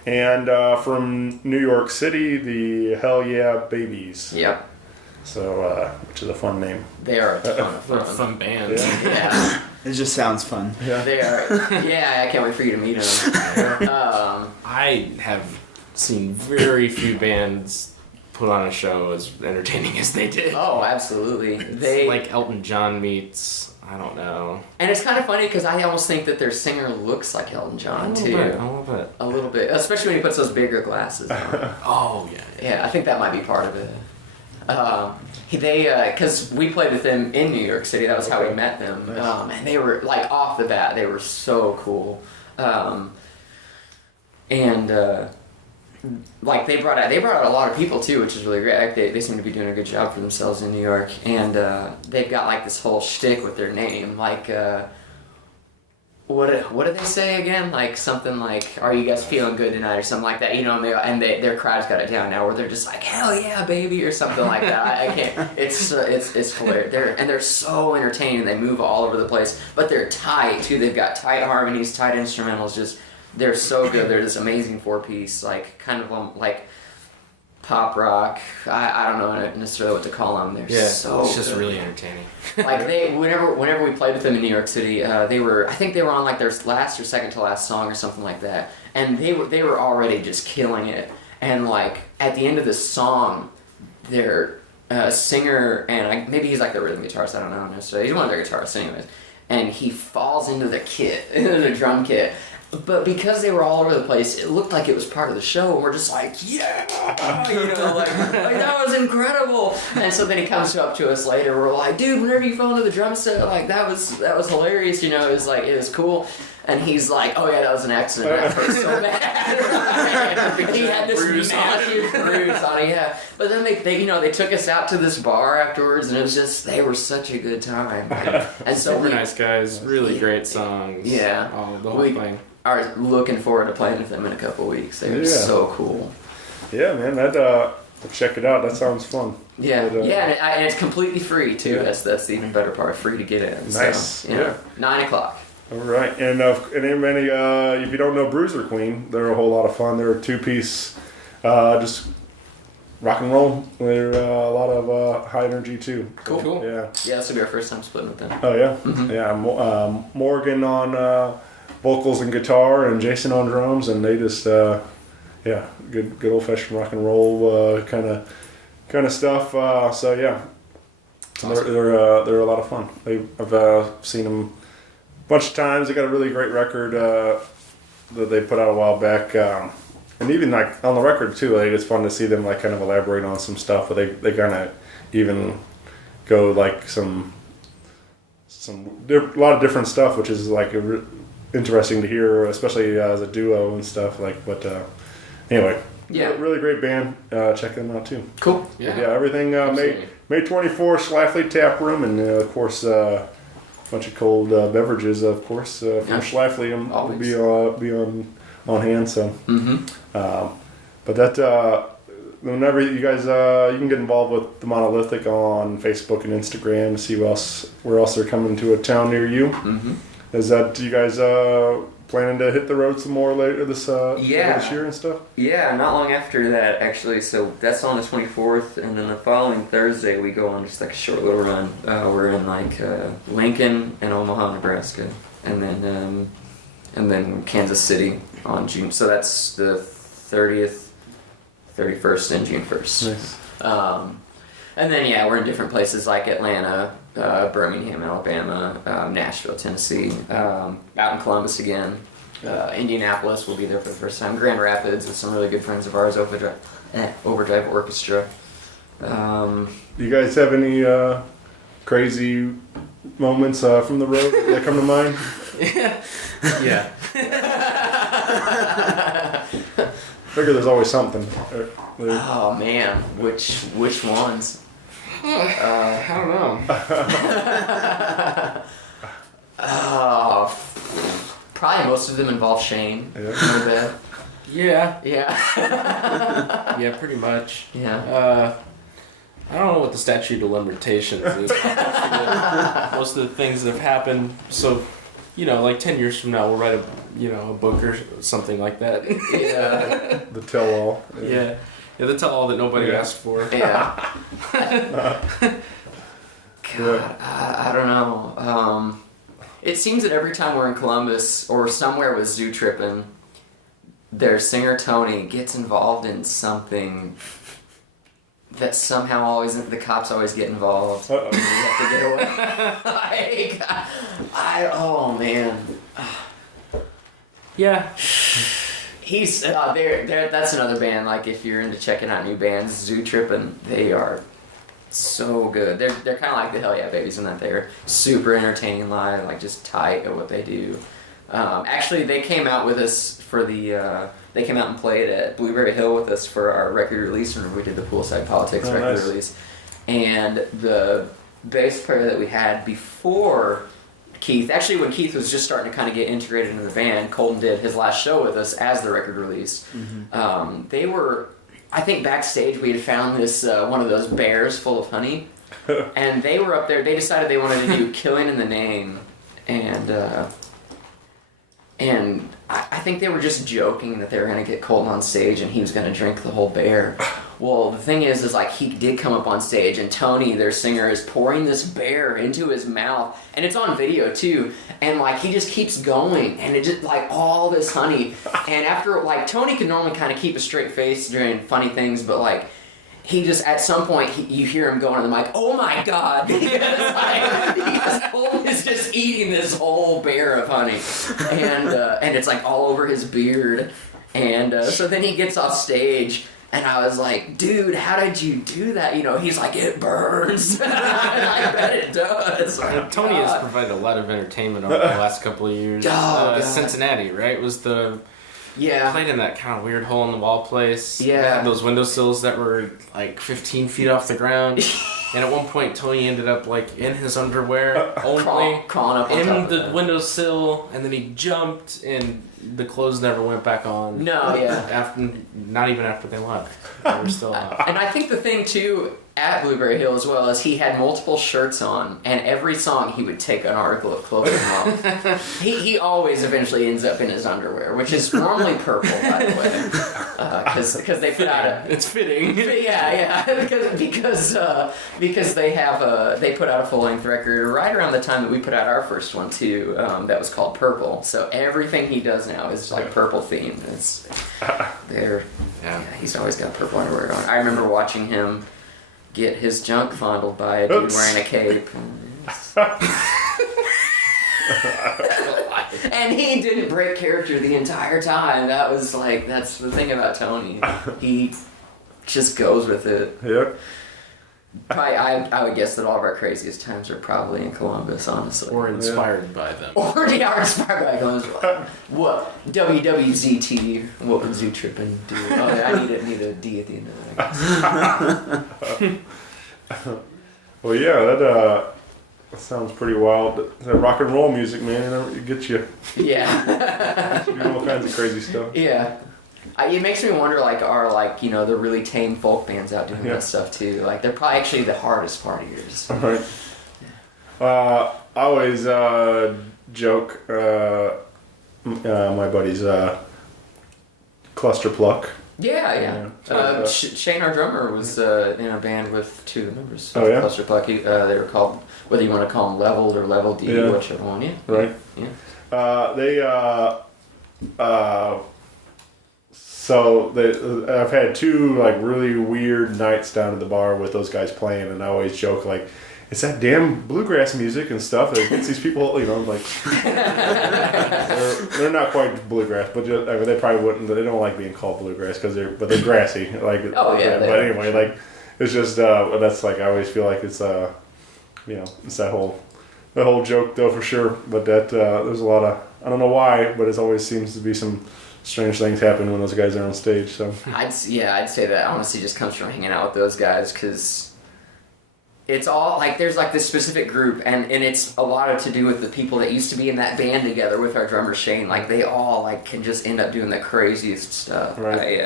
And from New York City, the Hell Yeah Babies. Yep. So, which is a fun name. They are a ton of fun. They're a fun band. Yeah. It just sounds fun. Yeah. They are. Yeah, I can't wait for you to meet them. I have seen very few bands put on a show as entertaining as they did. Oh, absolutely. It's like Elton John meets, I don't know. And it's kind of funny because I almost think that their singer looks like Elton John too. A little bit. Especially when he puts those bigger glasses on. Oh, yeah. Yeah, I think that might be part of it. Because we played with them in New York City. That was how we met them. Nice. And they were, like, off the bat, they were so cool. Like, they brought out a lot of people, too, which is really great. Like, they seem to be doing a good job for themselves in New York. And they've got, like, this whole shtick with their name. Like, what did they say again? Like, something like, "Are you guys feeling good tonight?" or something like that, you know, and their crowd's got it down now, where they're just like, "Hell yeah, baby," or something like that. I can't, it's hilarious. They're so entertaining, they move all over the place, but they're tight, too. They've got tight harmonies, tight instrumentals, just, they're so good. They're this amazing four-piece, like, kind of, like, pop rock. I don't know necessarily what to call them. They're so it's just good. really entertaining. Like whenever we played with them in New York City, I think they were on like their last or second to last song or something like that, and they were already just killing it. And like at the end of this song, their singer and maybe he's like the rhythm guitarist. I don't know necessarily. He's one of their guitarists, anyways. And he falls into the drum kit. But because they were all over the place, it looked like it was part of the show, and we're just like, yeah, you know, like that was incredible. And so then he comes up to us later, we're like, dude, whenever you fell into the drum set, like that was hilarious, you know, it was cool. And he's like, oh yeah, that was an accident. That hurt so bad. He had this massive bruise on it, yeah. But then they took us out to this bar afterwards, and it was just, they were such a good time. And so Super nice guys, really great songs. Yeah. The whole thing. Are looking forward to playing with them in a couple of weeks. They were so cool. Yeah, man, check it out. That sounds fun. Yeah, and it's completely free too. Yeah. That's the even better part. Free to get in. Nice. So, 9:00. All right, and many if you don't know Bruiser Queen, they're a whole lot of fun. They're a two-piece, just rock and roll. They're a lot of high energy too. Cool. Yeah. Yeah, this will be our first time splitting with them. Oh yeah. Mm-hmm. Yeah. Morgan on vocals and guitar, and Jason on drums, and they just good old fashioned rock and roll kind of stuff. So yeah, awesome. They're a lot of fun. I've seen them a bunch of times. They got a really great record that they put out a while back, and even like on the record too. Like it's fun to see them like kind of elaborate on some stuff, but they kind of even go like a lot of different stuff, which is like interesting to hear, especially as a duo and stuff. Like, but anyway, really great band. Check them out too. Cool. Yeah, everything May 24th, Schlafly Tap Room, and of course a bunch of cold beverages, of course, from Schlafly will be on hand. So, but that whenever you guys you can get involved with the Monolithic on Facebook and Instagram, see where else they're coming to a town near you. Mm-hmm. Is that you guys planning to hit the road some more later this year and stuff? Yeah, not long after that, actually. So that's on the 24th, and then the following Thursday we go on just like a short little run. We're in like Lincoln and Omaha, Nebraska, and then Kansas City on June. So that's the 30th, 31st, and June 1st. Nice. And then we're in different places like Atlanta, Birmingham, Alabama, Nashville, Tennessee, out in Columbus again, Indianapolis. We'll be there for the first time. Grand Rapids with some really good friends of ours, Overdrive Orchestra. Do you guys have any crazy moments from the road that come to mind? Yeah. Figure there's always something. Oh man, which ones? I don't know. Probably most of them involve Shane. Yeah. A little bit. Yeah. Yeah. Yeah, pretty much. Yeah. I don't know what the statute of limitations is. Most of the things that have happened. So, like 10 years from now, we'll write a book or something like that. Yeah. The tell-all. Yeah, the tell-all that nobody asked for. Yeah. God, I don't know. It seems that every time we're in Columbus or somewhere with Zoo Trippin', their singer Tony gets involved in something that somehow always the cops always get involved. Uh-oh. You have to get away. Oh man. Yeah. He's that's another band. Like if you're into checking out new bands, Zoo Trippin', they are so good. They're kind of like the Hell Yeah Babies in that they're super entertaining live, like just tight at what they do. Actually, they came out with us for the. They came out and played at Blueberry Hill with us for our record release when we did the Poolside Politics record nice. release. And the bass player that we had before Keith, actually when Keith was just starting to kind of get integrated into the band, Colton did his last show with us as the record release. Mm-hmm. They were, I think backstage we had found this, one of those bears full of honey. And they were up there, they decided they wanted to do Killing in the Name. And I think they were just joking that they were going to get Colton on stage and he was going to drink the whole bear. Well, the thing is like he did come up on stage and Tony, their singer, is pouring this bear into his mouth. And it's on video too. And like he just keeps going and it just like all this honey. And after like Tony can normally kind of keep a straight face during funny things, but like he just, at some point, you hear him going to the mic, oh my god, because Colton is just eating this whole bear of honey. And it's like all over his beard. And so then he gets off stage, and I was like, dude, how did you do that? You know, he's like, it burns. And I bet it does. Tony has provided a lot of entertainment over the last couple of years. Cincinnati, right, was the... Yeah. Played in that kind of weird hole in the wall place. Yeah. They had those windowsills that were like 15 feet off the ground. And at one point, Tony ended up like in his underwear, only crawling up on in top the of that windowsill, and then he jumped, and the clothes never went back on. No, yeah. After, not even after they left. They were still on. And I think the thing too at Blueberry Hill as well is he had multiple shirts on, and every song he would take an article of clothing off. He always eventually ends up in his underwear, which is normally purple, by the way, because they put out It's fitting. Yeah, because they put out a full length record right around the time that we put out our first one too. That was called Purple. So everything he does now is like purple themed. It's he's always got purple underwear on. I remember watching him get his junk fondled by a dude wearing a cape. And he didn't break character the entire time. That's the thing about Tony. He just goes with it. Yep. Probably, I would guess that all of our craziest times are probably in Columbus, honestly. Or inspired by them. Or they are inspired by Columbus. What? WWZT. What would Zoo Trippin' do? Oh, I need a D at the end of that, I guess. Well, yeah, that sounds pretty wild. That rock and roll music, man, it gets you. Yeah. You do all kinds of crazy stuff. Yeah. It makes me wonder, are the really tame folk bands out doing that stuff too? Like, they're probably actually the hardest partiers. Right. I always joke, my buddies, Cluster Pluck. Yeah. Shane, our drummer, was in a band with two of the members. Oh, yeah? Cluster Pluck. They were called, whether you want to call them Leveled or Level D, whichever one. Yeah. Right. Yeah. I've had two really weird nights down at the bar with those guys playing, and I always joke it's that damn bluegrass music and stuff that gets these people, they're not quite bluegrass, but they probably wouldn't. They don't like being called bluegrass they're grassy. Oh yeah. But anyway, it's just that's I always feel like it's it's that whole joke though for sure. But that there's a lot of, I don't know why, but it always seems to be some strange things happen when those guys are on stage. So I'd say that honestly just comes from hanging out with those guys, because it's all there's this specific group, and it's a lot to do with the people that used to be in that band together with our drummer Shane. They all can just end up doing the craziest stuff. Right.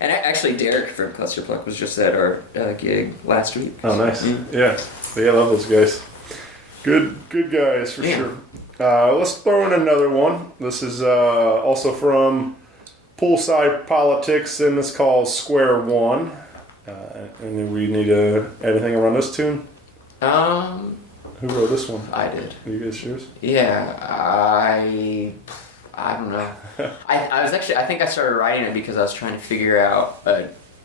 And actually Derek from Cluster Pluck was just at our gig last week. Oh, nice. Yeah, I love those guys. Good guys for sure. Let's throw in another one. This is also from Poolside Politics, and it's called Square One. And then we need to add anything around this tune? Who wrote this one? I did. Are you guys yours? Yeah, I don't know. I think I started writing it because I was trying to figure out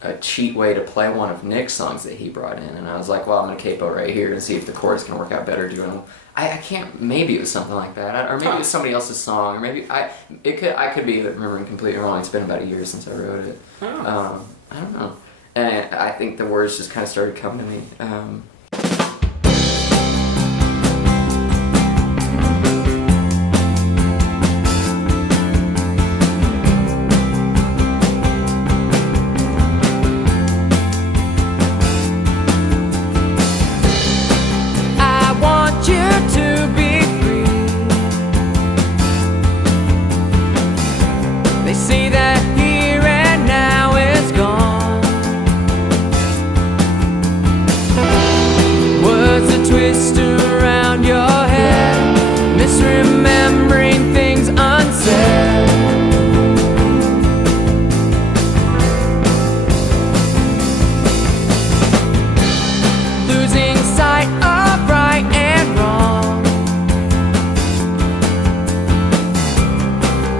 a cheat way to play one of Nick's songs that he brought in, and I was like, well, I'm gonna capo right here and see if the chorus can work out better doing. I can't. Maybe it was something like that, or maybe it was somebody else's song, or maybe I could be remembering completely wrong. It's been about a year since I wrote it. I don't know, and I think the words just kind of started coming to me.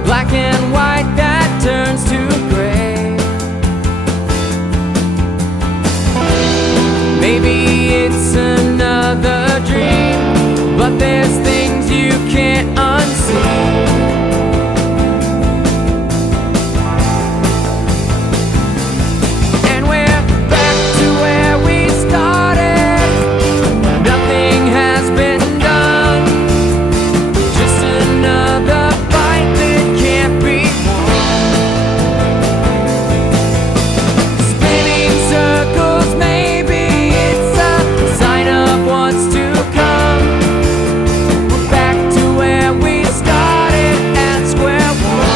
Black and white that turns to gray. Maybe it's another dream, but there's things you can't unsee. And we're back to where we started. Nothing has been done. Just another fight that can't be won. Spinning circles, maybe it's a sign of what's to come. We're back to where we started at square one.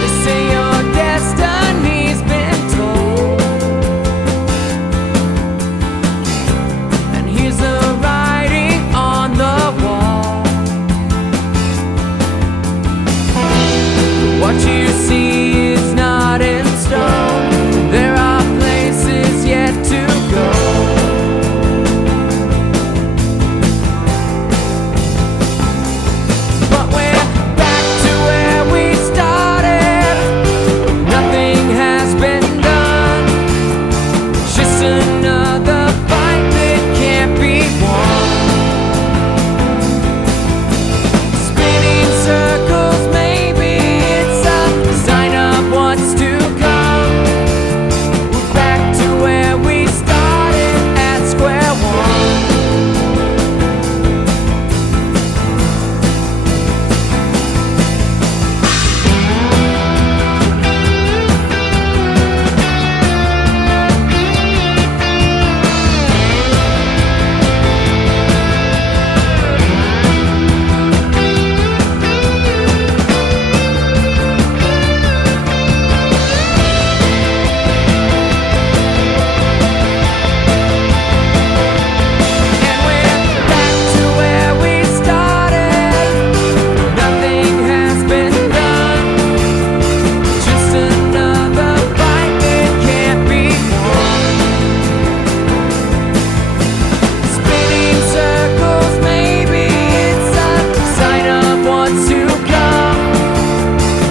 They say your destiny's been told, and here's the writing on the wall. What you see is not in stone. There are places yet to go. But we're back to where we started. Nothing has been done. Just another fight that can't be won. Spinning circles, maybe it's a sign of what's to come. We're back to where we started at square one. And we're back to where we started. Nothing has been done. Just another fight that can't be won. Spinning circles, maybe it's a sign of what's to come.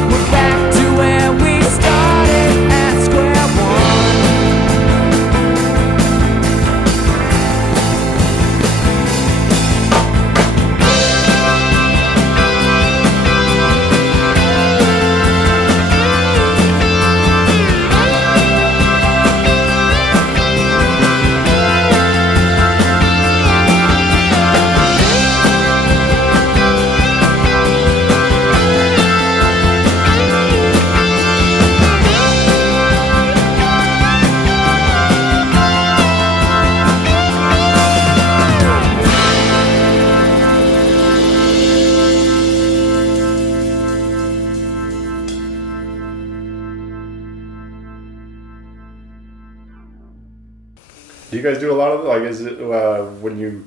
We're back to where we started at square one. Do you guys do a lot of like? Is it when you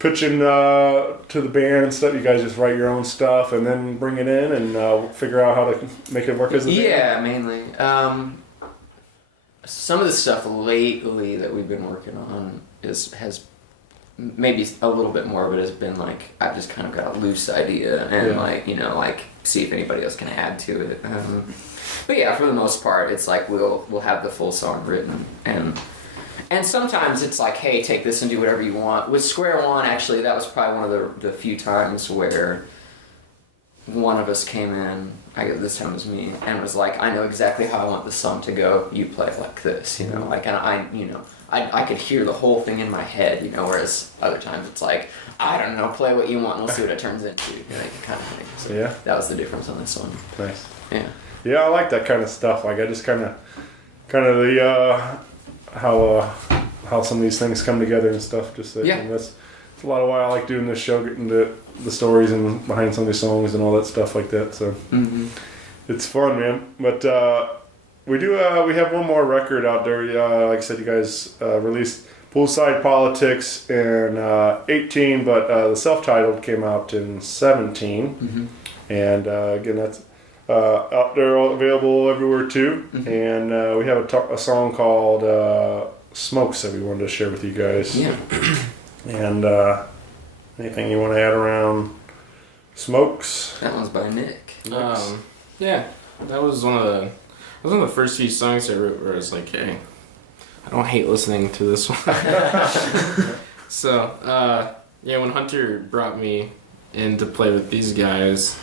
pitching to the band and stuff? You guys just write your own stuff and then bring it in and figure out how to make it work as a band? Yeah, mainly. Some of the stuff lately that we've been working on has maybe a little bit more of it has been like I've just kind of got a loose idea and like see if anybody else can add to it. But yeah, for the most part, it's like we'll have the full song written and sometimes it's like, hey, take this and do whatever you want. With Square One, actually, that was probably one of the few times where one of us came in, I guess this time it was me, and was like, I know exactly how I want the song to go. You play like this, like, and I could hear the whole thing in my head, whereas other times it's like, I don't know, play what you want and we'll see what it turns into, kind of thing. So yeah. That was the difference on this one. Nice. Yeah. Yeah, I like that kind of stuff. Like, I just kind of the how some of these things come together and stuff. Just that, and that's a lot of why I like doing this show, getting the stories and behind some of these songs and all that stuff like that. So it's fun, man. But we have one more record out there. Like I said, you guys released Poolside Politics in 18, but the self-titled came out in 17. And again, that's out there, available everywhere too. And we have a song called Smokes that we wanted to share with you guys. Yeah. And anything you want to add around Smokes? That one's by Nick. Yeah, that was one of the first few songs I wrote where I was like, hey, I don't hate listening to this one. So, when Hunter brought me in to play with these guys,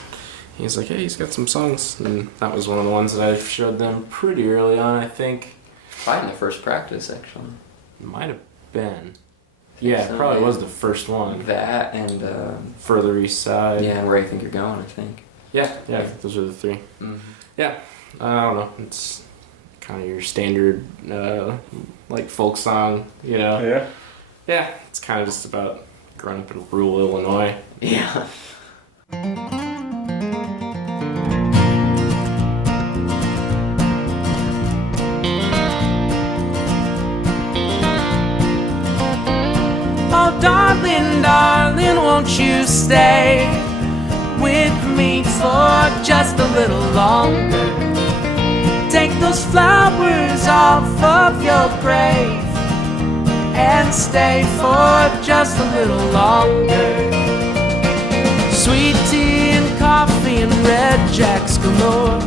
he's like, hey, he's got some songs. And that was one of the ones that I showed them pretty early on, I think. Probably in the first practice, actually. Might have been. Yeah, So, probably was the first one. That and... Further East Side. Yeah, Where You Think You're Going, I think. Yeah, those are the three. Yeah, I don't know. It's kind of your standard, like, folk song, Yeah. Yeah, it's kind of just about growing up in rural Illinois. Yeah. Oh, darling, darling, won't you stay with me for just a little longer? Take those flowers off of your grave and stay for just a little longer. Sweet tea and coffee and red jacks galore.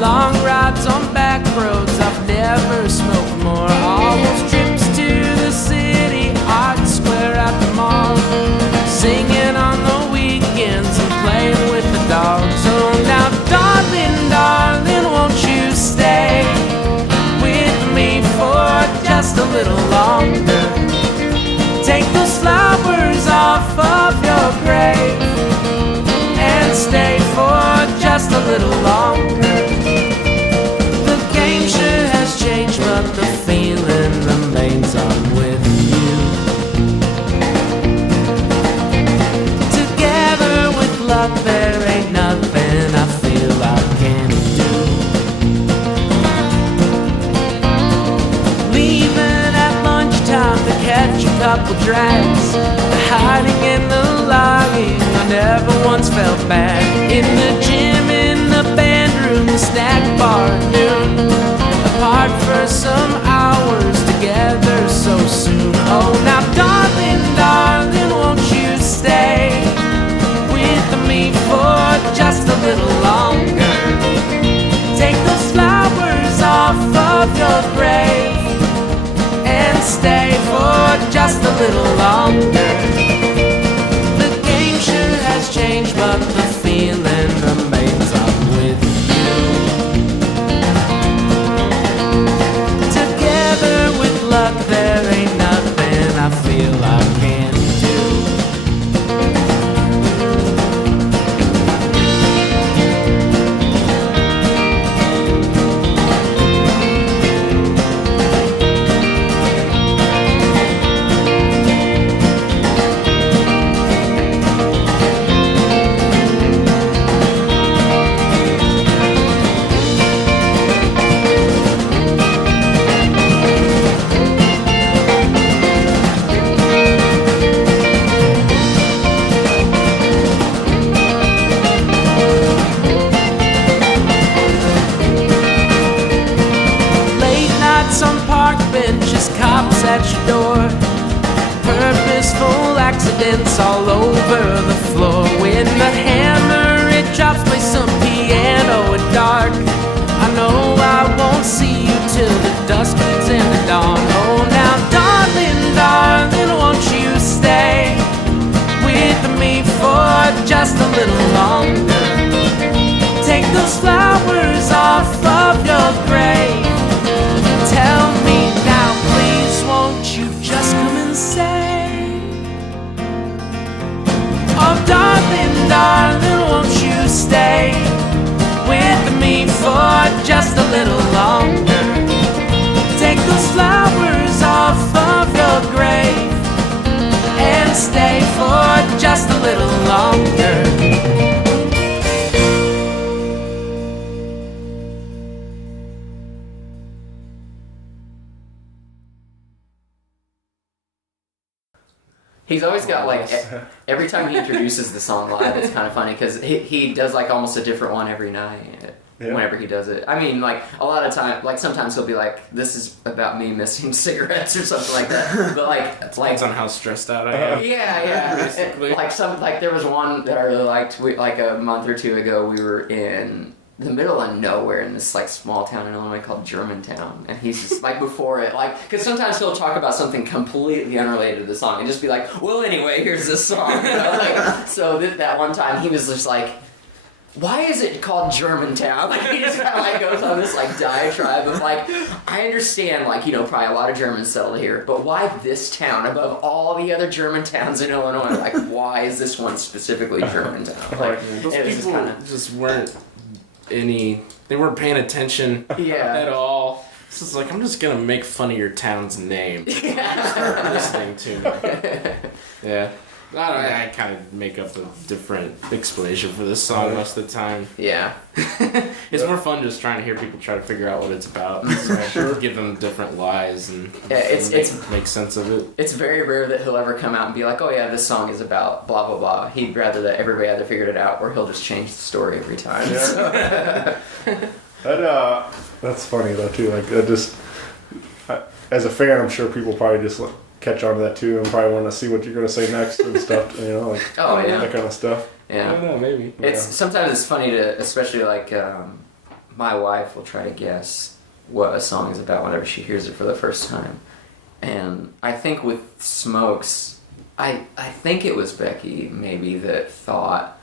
Long rides on back roads, I've never smoked more. All those trips to the city, Art Square at the mall, singing on the weekends and playing with the dogs. Oh, now, darling, darling, won't you stay with me for just a little longer? Take those flowers off of your grave and stay for just a little longer. The game sure has changed, but the feeling remains. I'm with you. Together with luck, there ain't nothing I feel I can't do. Leaving at lunchtime to catch a couple drags, hiding in the lobby, I never once felt bad. In the gym, in the band room, the snack bar at noon, apart for some hours, together so soon. Oh, now, darling, darling, won't you stay with me for just a little longer? Take those flowers off of your grave and stay for just a little longer. The game sure has changed, but the feeling remains. I'm with you. Together with luck, there ain't nothing I feel I can't do. there's cops at your door. Purposeful accidents all over the floor. When the hammer it drops, play some piano at dark. I know I won't see you till the dusk is in the dawn. Oh, now, darling, darling, won't you stay with me for just a little longer? Take those flowers off of your grave. Tell me now, please, won't you just come and say, oh, darling, darling, won't you stay with me for just a little longer? Take those flowers off of your grave and stay for just a little longer. He's always got like every time he introduces the song live, it's kind of funny because he does like almost a different one every night. Whenever he does it, I mean, like a lot of time, like sometimes he'll be like, "This is about me missing cigarettes" or something like that. But like, Depends on how stressed out I am. yeah. Basically. Like there was one that I really liked. Like a month or two ago, we were in the middle of nowhere in this like small town in Illinois called Germantown, and he's just like before it, like, because sometimes he'll talk about something completely unrelated to the song and just be like, well, anyway, here's this song, you know? Like, so that one time he was just like, why is it called Germantown? Like, he just kind of like goes on this like diatribe of like, I understand, like, you know, probably a lot of Germans settled here, but why this town above all the other German towns in Illinois? Like, why is this one specifically Germantown? Like, those it was people just weren't they weren't paying attention at all. It's just like, I'm just gonna make fun of your town's name. Start listening to me. Yeah. I don't know, I kind of make up a different explanation for this song most of the time. Yeah. It's more fun just trying to hear people try to figure out what it's about. So give them different lies and make sense of it. It's very rare that he'll ever come out and be like, oh yeah, this song is about blah blah blah. He'd rather that everybody either figured it out or he'll just change the story every time. Yeah. That's funny though too. Like as a fan, I'm sure people probably just catch on to that too and probably want to see what you're going to say next and stuff, you know, like that kind of stuff. Yeah. I don't know, maybe. Sometimes it's funny to, especially like my wife will try to guess what a song is about whenever she hears it for the first time. And I think with Smokes, I think it was Becky maybe that thought,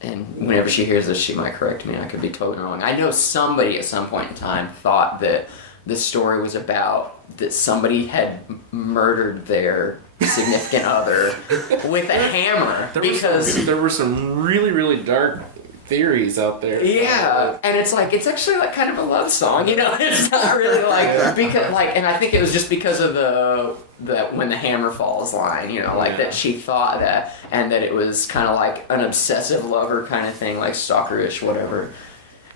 and whenever she hears this she might correct me, I could be totally wrong. I know somebody at some point in time thought that the story was about that somebody had murdered their significant other with a hammer. There were some really, really dark theories out there. Yeah, and it's like, it's actually like kind of a love song, you know? It's not really like, because like, and I think it was just because of the when the hammer falls line, you know, like that she thought that, and that it was kind of like an obsessive lover kind of thing, like stalkerish, whatever.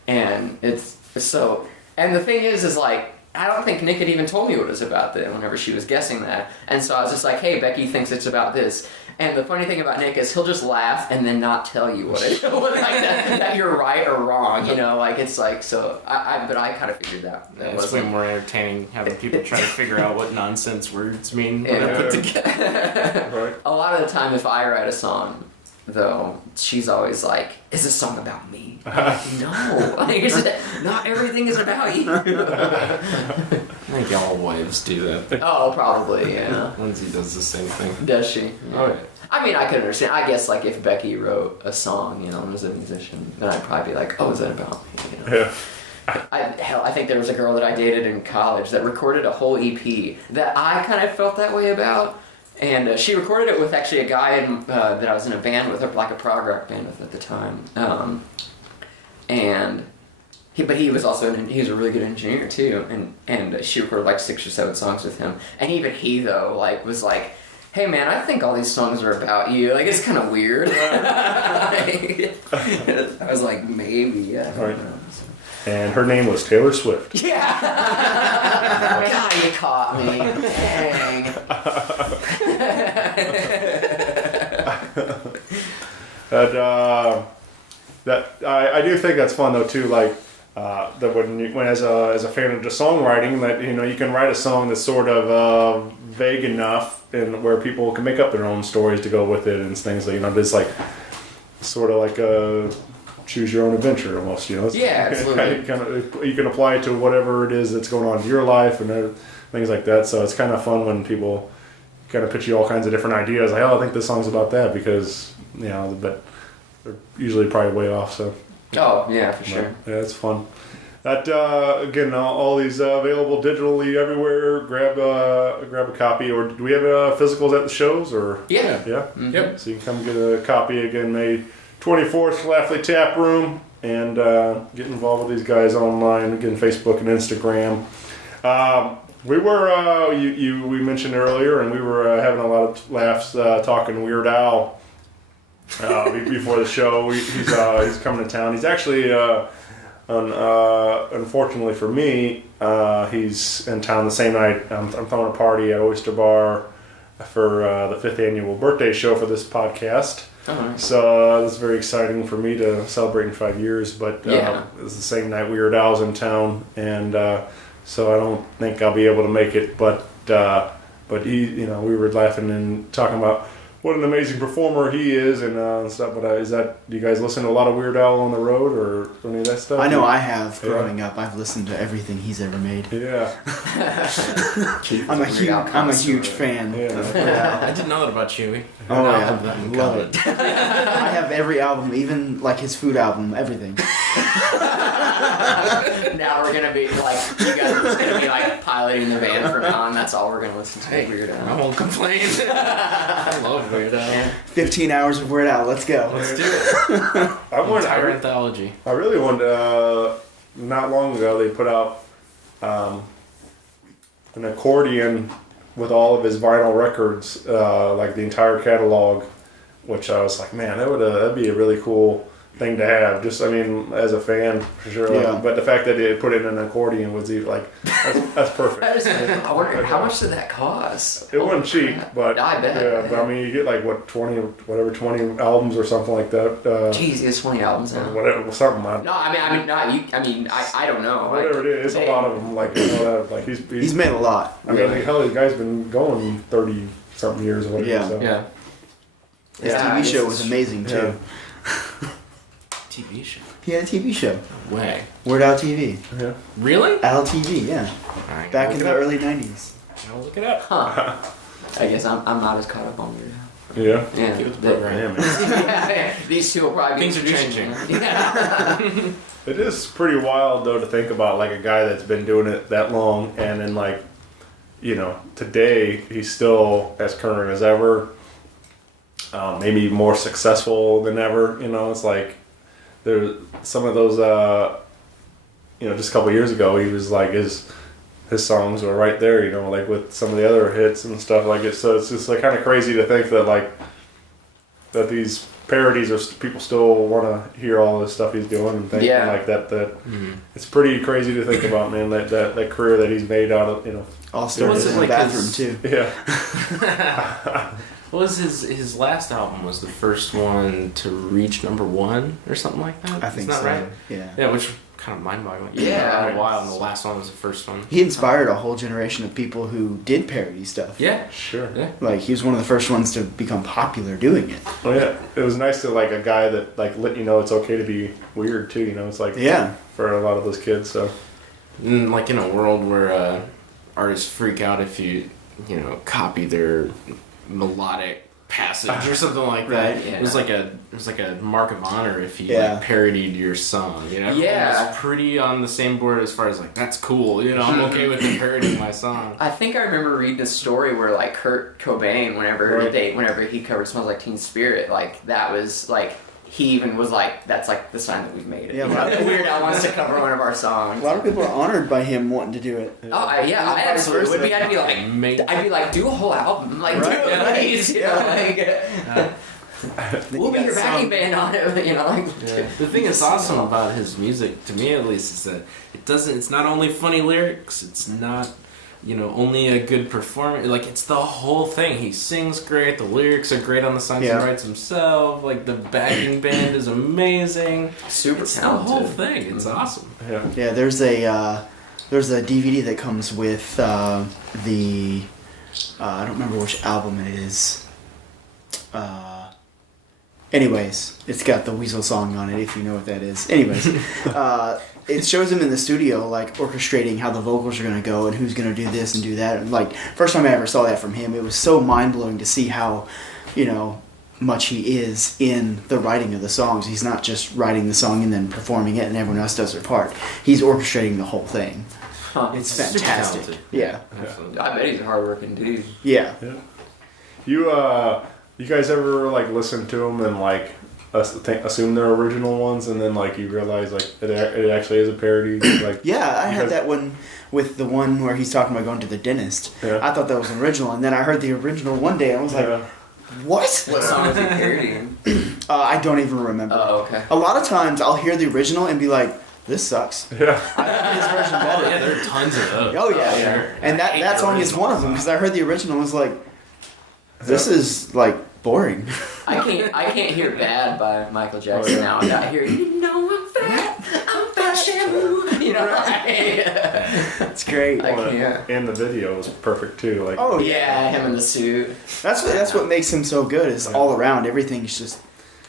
And it's so, and the thing is like, I don't think Nick had even told me what it was about then whenever she was guessing that. And so I was just like, hey, Becky thinks it's about this. And the funny thing about Nick is he'll just laugh and then not tell you what it is. Like that you're right or wrong, you know? Like, it's like, so, but I kind of figured that. It's way more entertaining having people try to figure out what nonsense words mean when they're put together. Right. A lot of the time, if I write a song, though, she's always like, is this song about me? I'm like, no, like, not everything is about you. I think all wives do that. Oh, probably, yeah. Lindsay does the same thing. Does she? Yeah. Oh, yeah. I mean, I could understand. I guess, like, if Becky wrote a song, you know, and was a musician, then I'd probably be like, oh, is that about me? You know? Yeah. I think there was a girl that I dated in college that recorded a whole EP that I kind of felt that way about. And she recorded it with actually a guy that I was in a band with, like a prog rock band with at the time. But he was also he was a really good engineer too. And she recorded like 6 or 7 songs with him. And even he though was like, hey man, I think all these songs are about you. Like, it's kind of weird. I was like, maybe, I don't know. And her name was Taylor Swift. Yeah. God, you caught me. Dang. I do think that's fun though too. Like that when as a fan of just songwriting, that you can write a song that's sort of vague enough and where people can make up their own stories to go with it and things like it's like sort of like a choose your own adventure almost. Yeah, absolutely. You can apply it to whatever it is that's going on in your life and things like that. So it's kind of fun when people kind of pitch you all kinds of different ideas. Like, I think this song's about that because but they're usually probably way off. So. Oh yeah, for sure. Yeah, it's fun. That again, all these available digitally everywhere. Grab a copy, or do we have physicals at the shows? Or Yeah. Mm-hmm. Yep. So you can come get a copy again, May 24th, Schlafly Tap Room, and get involved with these guys online, again, Facebook and Instagram. We were we mentioned earlier, and we were having a lot of laughs talking Weird Al. Before the show, he's coming to town. He's actually, unfortunately for me, he's in town the same night. I'm throwing a party at Oyster Bar for the 5th annual birthday show for this podcast. Uh-huh. So that's very exciting for me to celebrate in 5 years. But it's the same night Weird Al's in town, and so I don't think I'll be able to make it. But he, we were laughing and talking about what an amazing performer he is and stuff. But do you guys listen to a lot of Weird Al on the road or any of that stuff? I know I have growing up. I've listened to everything he's ever made. Yeah. I'm a huge fan. Yeah. I didn't know that about Chewy. Oh Now I yeah, have that in love common. it. I have every album, even like his food album, everything. Now we're gonna be like, you guys are just gonna be like piloting the van from on. That's all we're gonna listen to. Hey, Weird I Al. won't complain. I love Weird Al. 15 hours of Weird Al. Let's go. Let's do it. Entire anthology. I really wanted. Not long ago, they put out an accordion with all of his vinyl records, like the entire catalog. Which I was like, man, that'd be a really cool thing to have. Just, as a fan, for sure. Yeah. But the fact that they put it in an accordion was that's perfect. I wonder how much did that cost? It wasn't cheap, but I bet. yeah. But you get like 20 albums or something like that. Jeez, it's 20 albums now. Whatever, something. No, I don't know. Whatever it is, it's a lot of them. Like He's made a lot. Hell, the guy's been going 30 something years or whatever. Yeah. So. Yeah. His Yeah, TV show it's- was amazing too. Yeah. TV show. He had a TV show, No way. Weird Al TV. Yeah. Really? Al TV, yeah. Alright, Back look in it the up. early 90s. I'll look it up. Huh. I guess I'm not as caught up on Weird Al. Yeah. Yeah. Get with the program. Yeah, these two will probably be Things are changing. Yeah. It is pretty wild though to think about like a guy that's been doing it that long, and then today he's still as current as ever. Maybe more successful than ever. It's like there's some of those. Just a couple of years ago, he was like his songs were right there. Like with some of the other hits and stuff like it. So it's just like kind of crazy to think that that these parodies are people still want to hear all this stuff he's doing and things like that. It's pretty crazy to think about, man. That career that he's made out of All started was it in the like bathroom his- too. Yeah. What was his last album was the first one to reach #1 or something like that? I think Isn't so. that right? Yeah. Yeah, which kind of mind-boggling. Yeah. A while, and the last one was the first one. He inspired a whole generation of people who did parody stuff. Yeah. Sure. Yeah. Like he was one of the first ones to become popular doing it. Oh yeah, it was nice to like a guy that let you know it's okay to be weird too. It's like for a lot of those kids. So And like in a world where artists freak out if you copy their melodic passage or something like that. Right, yeah. It was like a mark of honor if you Yeah. parodied your song. Everyone Yeah. was pretty on the same board as far as that's cool. I'm okay with them parodying my song. I think I remember reading a story where like Kurt Cobain, whenever he covered "Smells Like Teen Spirit," that was he even was that's the sign that we've made it. Yeah, Weird Al wants to cover one of our songs. A lot of people are honored by him wanting to do it. Oh, I absolutely would be. I'd be like, do a whole album, do it, please. We'll be your backing band on it, The thing that's awesome about his music, to me at least, is that it's not only funny lyrics. It's not only a good performer. Like, it's the whole thing. He sings great. The lyrics are great on the songs he writes himself. Like, the backing band is amazing. Super It's talented. the whole thing. It's awesome. Yeah, there's a DVD that comes with the I don't remember which album it is. Anyways, it's got the Weasel song on it, if you know what that is. Anyways, it shows him in the studio, like, orchestrating how the vocals are going to go and who's going to do this and do that. And, like, first time I ever saw that from him, it was so mind-blowing to see how, much he is in the writing of the songs. He's not just writing the song and then performing it and everyone else does their part. He's orchestrating the whole thing. Huh. It's Super fantastic. talented. Yeah. Absolutely. I bet he's a hardworking dude. Yeah. You guys ever like listen to them and like assume they're original ones, and then like you realize like it actually is a parody? Like Yeah, I had that one with the one where he's talking about going to the dentist. Yeah. I thought that was original, and then I heard the original one day, and I was like, what? What song is he parodying? I don't even remember. Oh, okay. A lot of times I'll hear the original and be like, this sucks. Yeah. I like his version better. Oh, yeah, there are tons of those. Oh, yeah. Sure. And I hate that the song is one of them, because I heard the original and was like, this is like boring. I can't hear "Bad" by Michael Jackson now. I gotta hear "You know I'm fat, I'm fashionable." You know, It's great. I can't. And the video is perfect too. Like Oh Yeah, him in the suit. That's what makes him so good. Is all around everything's just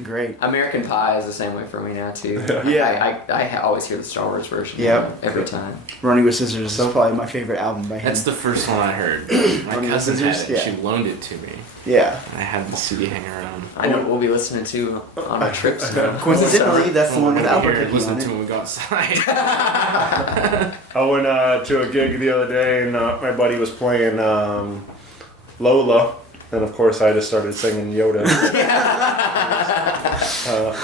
great. American Pie is the same way for me now too. Yeah. I always hear the Star Wars version. Yep. Every time. Running with Scissors is probably my favorite album by him. That's the first one I heard. My Running cousin with had Scissors? it. Yeah. She loaned it to me. Yeah. I had the CD hanging around. I know what we'll be listening to on our trips. Coincidentally, that's the one with Here, Albuquerque listen on to it. when we go outside. I went to a gig the other day, and my buddy was playing Lola, and of course I just started singing Yoda. So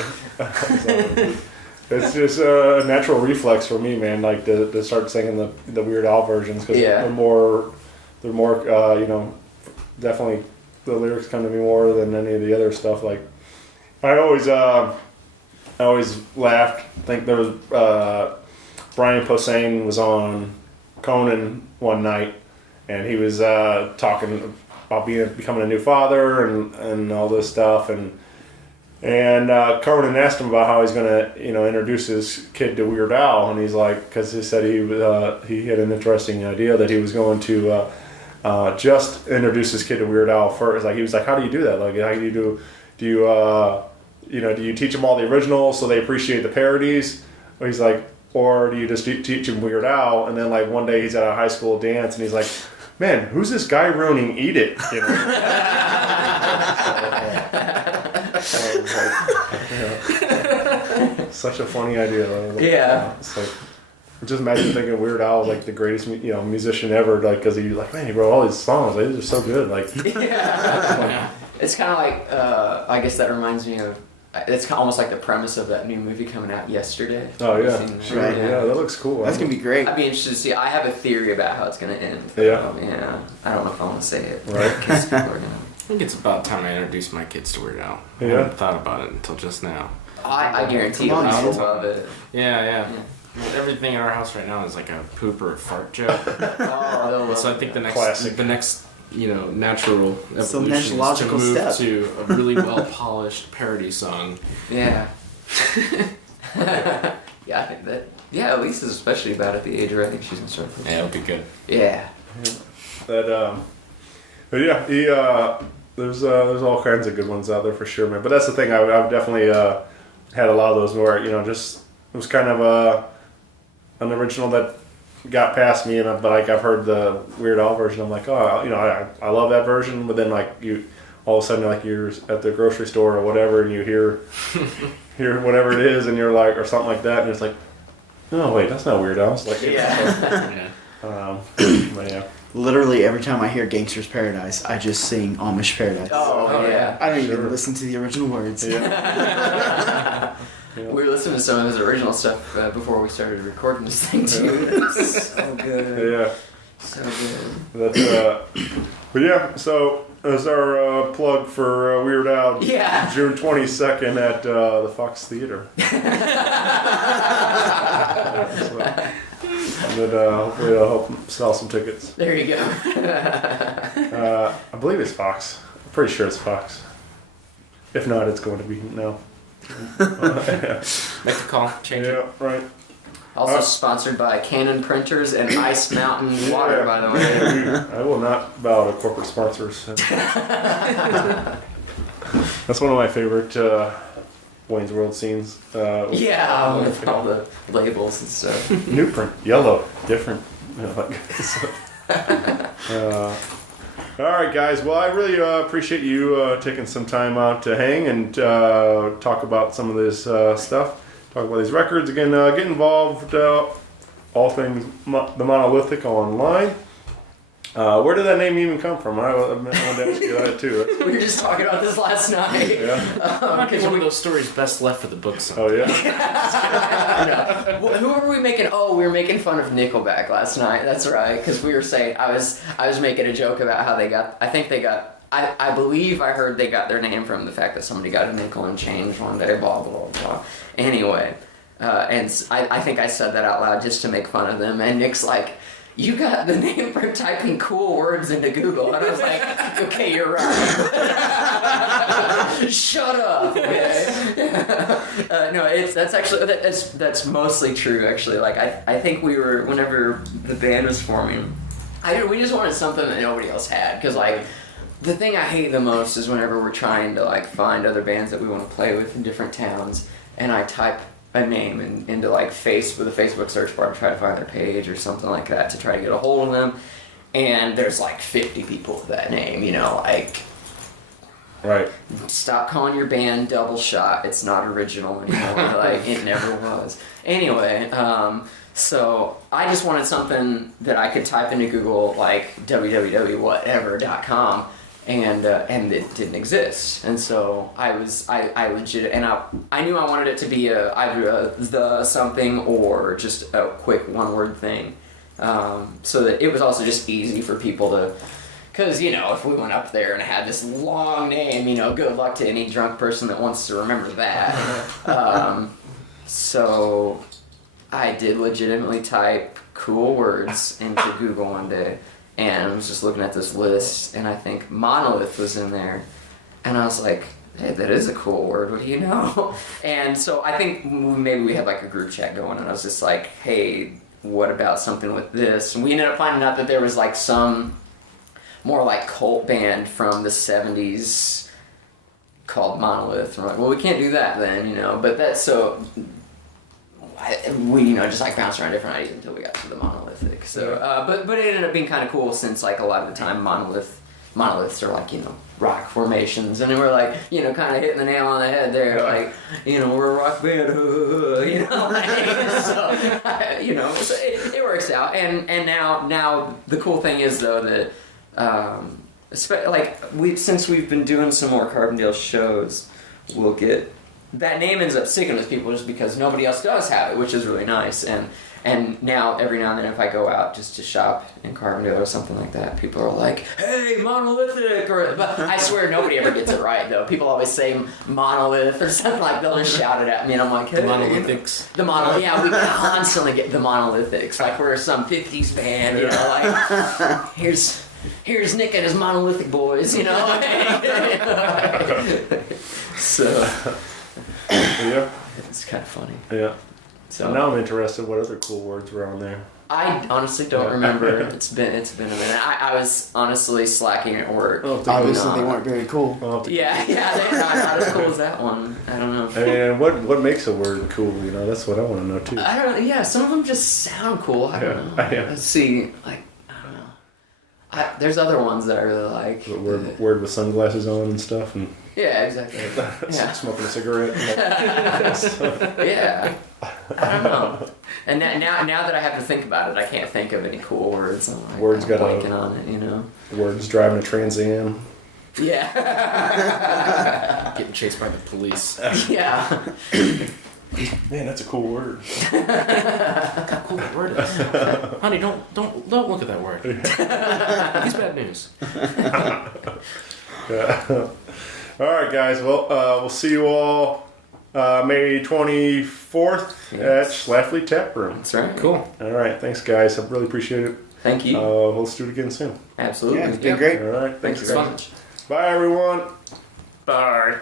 it's just a natural reflex for me, man. Like to start singing the Weird Al versions, because they're more definitely the lyrics come to me more than any of the other stuff. Like I always laughed. I think there was Brian Posehn was on Conan one night, and he was talking about becoming a new father and all this stuff, and Conan asked him about how he's gonna introduce his kid to Weird Al, and he's like, because he said he had an interesting idea that he was going to just introduce his kid to Weird Al first. Like he was like, how do you do that? Like how do you do you teach them all the originals so they appreciate the parodies? Or he's like, or do you just teach them Weird Al? And then like one day he's at a high school dance and he's like, man, who's this guy ruining Eat It? Such a funny idea. Though. Yeah. It's like, just imagine thinking Weird Al was like the greatest musician ever, like because he wrote all these songs. Like, they're so good. Like It's kind of like I guess that reminds me of. It's almost like the premise of that new movie coming out yesterday. Oh yeah, Seen that? sure. Yeah, that looks cool. That's gonna be great. I'd be interested to see. I have a theory about how it's gonna end. Yeah. I don't know if I want to say it. Right. 'Cause people are gonna. I think it's about time I introduce my kids to Weird Al. I Yeah. hadn't thought about it until just now. I guarantee Come on, they'll man. love it. Yeah. Everything in our house right now is like a poop or a fart joke. Oh, they'll love So I think the next Classic. natural Some evolution next is to logical move step. to a really well polished parody song. Yeah. Yeah, I think that. Yeah, Elise is especially about at the age where I think she's gonna start. Yeah, it'll be good. Yeah. But yeah, there's all kinds of good ones out there for sure, man. But that's the thing. I've definitely had a lot of those where just it was kind of an original that got past me, but like I've heard the Weird Al version. I'm like, oh, I love that version. But then like you, all of a sudden like you're at the grocery store or whatever, and you hear whatever it is, and you're like, or something like that, and it's like, no, wait, that's not Weird Al. It's like, Yeah. but yeah. Literally every time I hear Gangster's Paradise, I just sing Amish Paradise. Oh yeah. I don't Sure. even listen to the original words. Yeah. We were listening to some of his original stuff before we started recording this thing too. It was so good. Yeah. So good. That's but yeah, so as our plug for Weird Al, Yeah. June 22nd at the Fox Theater. But hopefully it'll help sell some tickets. There you go. I believe it's Fox. I'm pretty sure it's Fox. If not, it's going to be no. Make the call. Change it. Yeah, right. Also sponsored by Canon Printers and Ice Mountain Water, by the way. I will not bow to corporate sponsors. That's one of my favorite Wayne's World scenes. Yeah, with all the labels and stuff. New print, yellow, different. All right, guys. Well, I really appreciate you taking some time out to hang and talk about some of this stuff. Talk about these records again. Get involved. All things the Monolithic online. Where did that name even come from? I wanted to ask you that too. We were just talking about this last night. Yeah. Might be one of those stories best left for the book. Oh yeah. Well, who were we making? Oh, we were making fun of Nickelback last night. That's right, because we were saying I was making a joke about how they got. I think they got. I believe I heard they got their name from the fact that somebody got a nickel and change one day. Blah blah blah. Anyway, and I think I said that out loud just to make fun of them. And Nick's like, "You got the name from typing cool words into Google," and I was like, "Okay, you're right." Shut up. Okay. No, that's mostly true. Actually, like I think we were, whenever the band was forming, we just wanted something that nobody else had, because like the thing I hate the most is whenever we're trying to like find other bands that we want to play with in different towns, and I type a name into like with a Facebook search bar to try to find their page or something like that to try to get a hold of them, and there's like 50 people with that name, like. Right. Stop calling your band Double Shot. It's not original anymore. Like it never was. Anyway, so I just wanted something that I could type into Google, like www.whatever.com, and it didn't exist. And so I legit, and I knew I wanted it to be either the something or just a quick one-word thing, so that it was also just easy for people to. Because, if we went up there and had this long name, good luck to any drunk person that wants to remember that. So I did legitimately type cool words into Google one day, and I was just looking at this list, and I think Monolith was in there. And I was like, hey, that is a cool word, what do you know? And so I think maybe we had like a group chat going, and I was just like, hey, what about something with this? And we ended up finding out that there was like some more like cult band from the 70s called Monolith. And we're like, well, we can't do that then, But that's so... we, just like bounced around different ideas until we got to the Monolithic. So, but it ended up being kind of cool, since like a lot of the time monoliths are like, rock formations. And we're like, kind of hitting the nail on the head there. Yeah. Like, we're a rock band, so it works out. And now the cool thing is though that, since we've been doing some more Carbondale shows, we'll get that name ends up sticking with people just because nobody else does have it, which is really nice. And now every now and then if I go out just to shop in Carbondale or something like that, people are like, hey, Monolithic, but I swear nobody ever gets it right though. People always say Monolith or something, like they'll just shout it at me, and I'm like, hey, the Monolithics. Yeah, we constantly get the Monolithics, like we're some 50s band, like here's Nick and his Monolithic boys, So yeah, it's kind of funny. Yeah. So now I'm interested. What other cool words were on there? I honestly don't remember. It's been a minute. I was honestly slacking at work. Obviously, they weren't very cool. Yeah, they're not as cool as that one. I don't know. And what makes a word cool? That's what I want to know too. I don't know. Yeah, some of them just sound cool. I don't know. Yeah. Let's see, like. There's other ones that I really like. Word with sunglasses on and stuff, and yeah, exactly. Yeah. Smoking a cigarette. Yeah, I don't know. And now that I have to think about it, I can't think of any cool words. I'm like, words got blanking on it, Words driving a Trans Am. Yeah. Getting chased by the police. Yeah. Man, that's a cool word. Look how cool that word is. Honey, don't look at that word. He's bad news. Yeah. All right, guys. Well, we'll see you all May 24th at Schlafly Tap Room. That's right. Cool. All right, thanks guys. I really appreciate it. Thank you. Let's do it again soon. Absolutely. Yeah, it's been great. All right, thanks It's guys. fun. Bye everyone. Bye.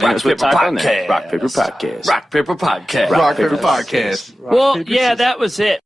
Rock Paper Podcast. Rock Paper Podcast. Rock Paper Podcast. Rock Paper Podcast. Well, yeah, that was it.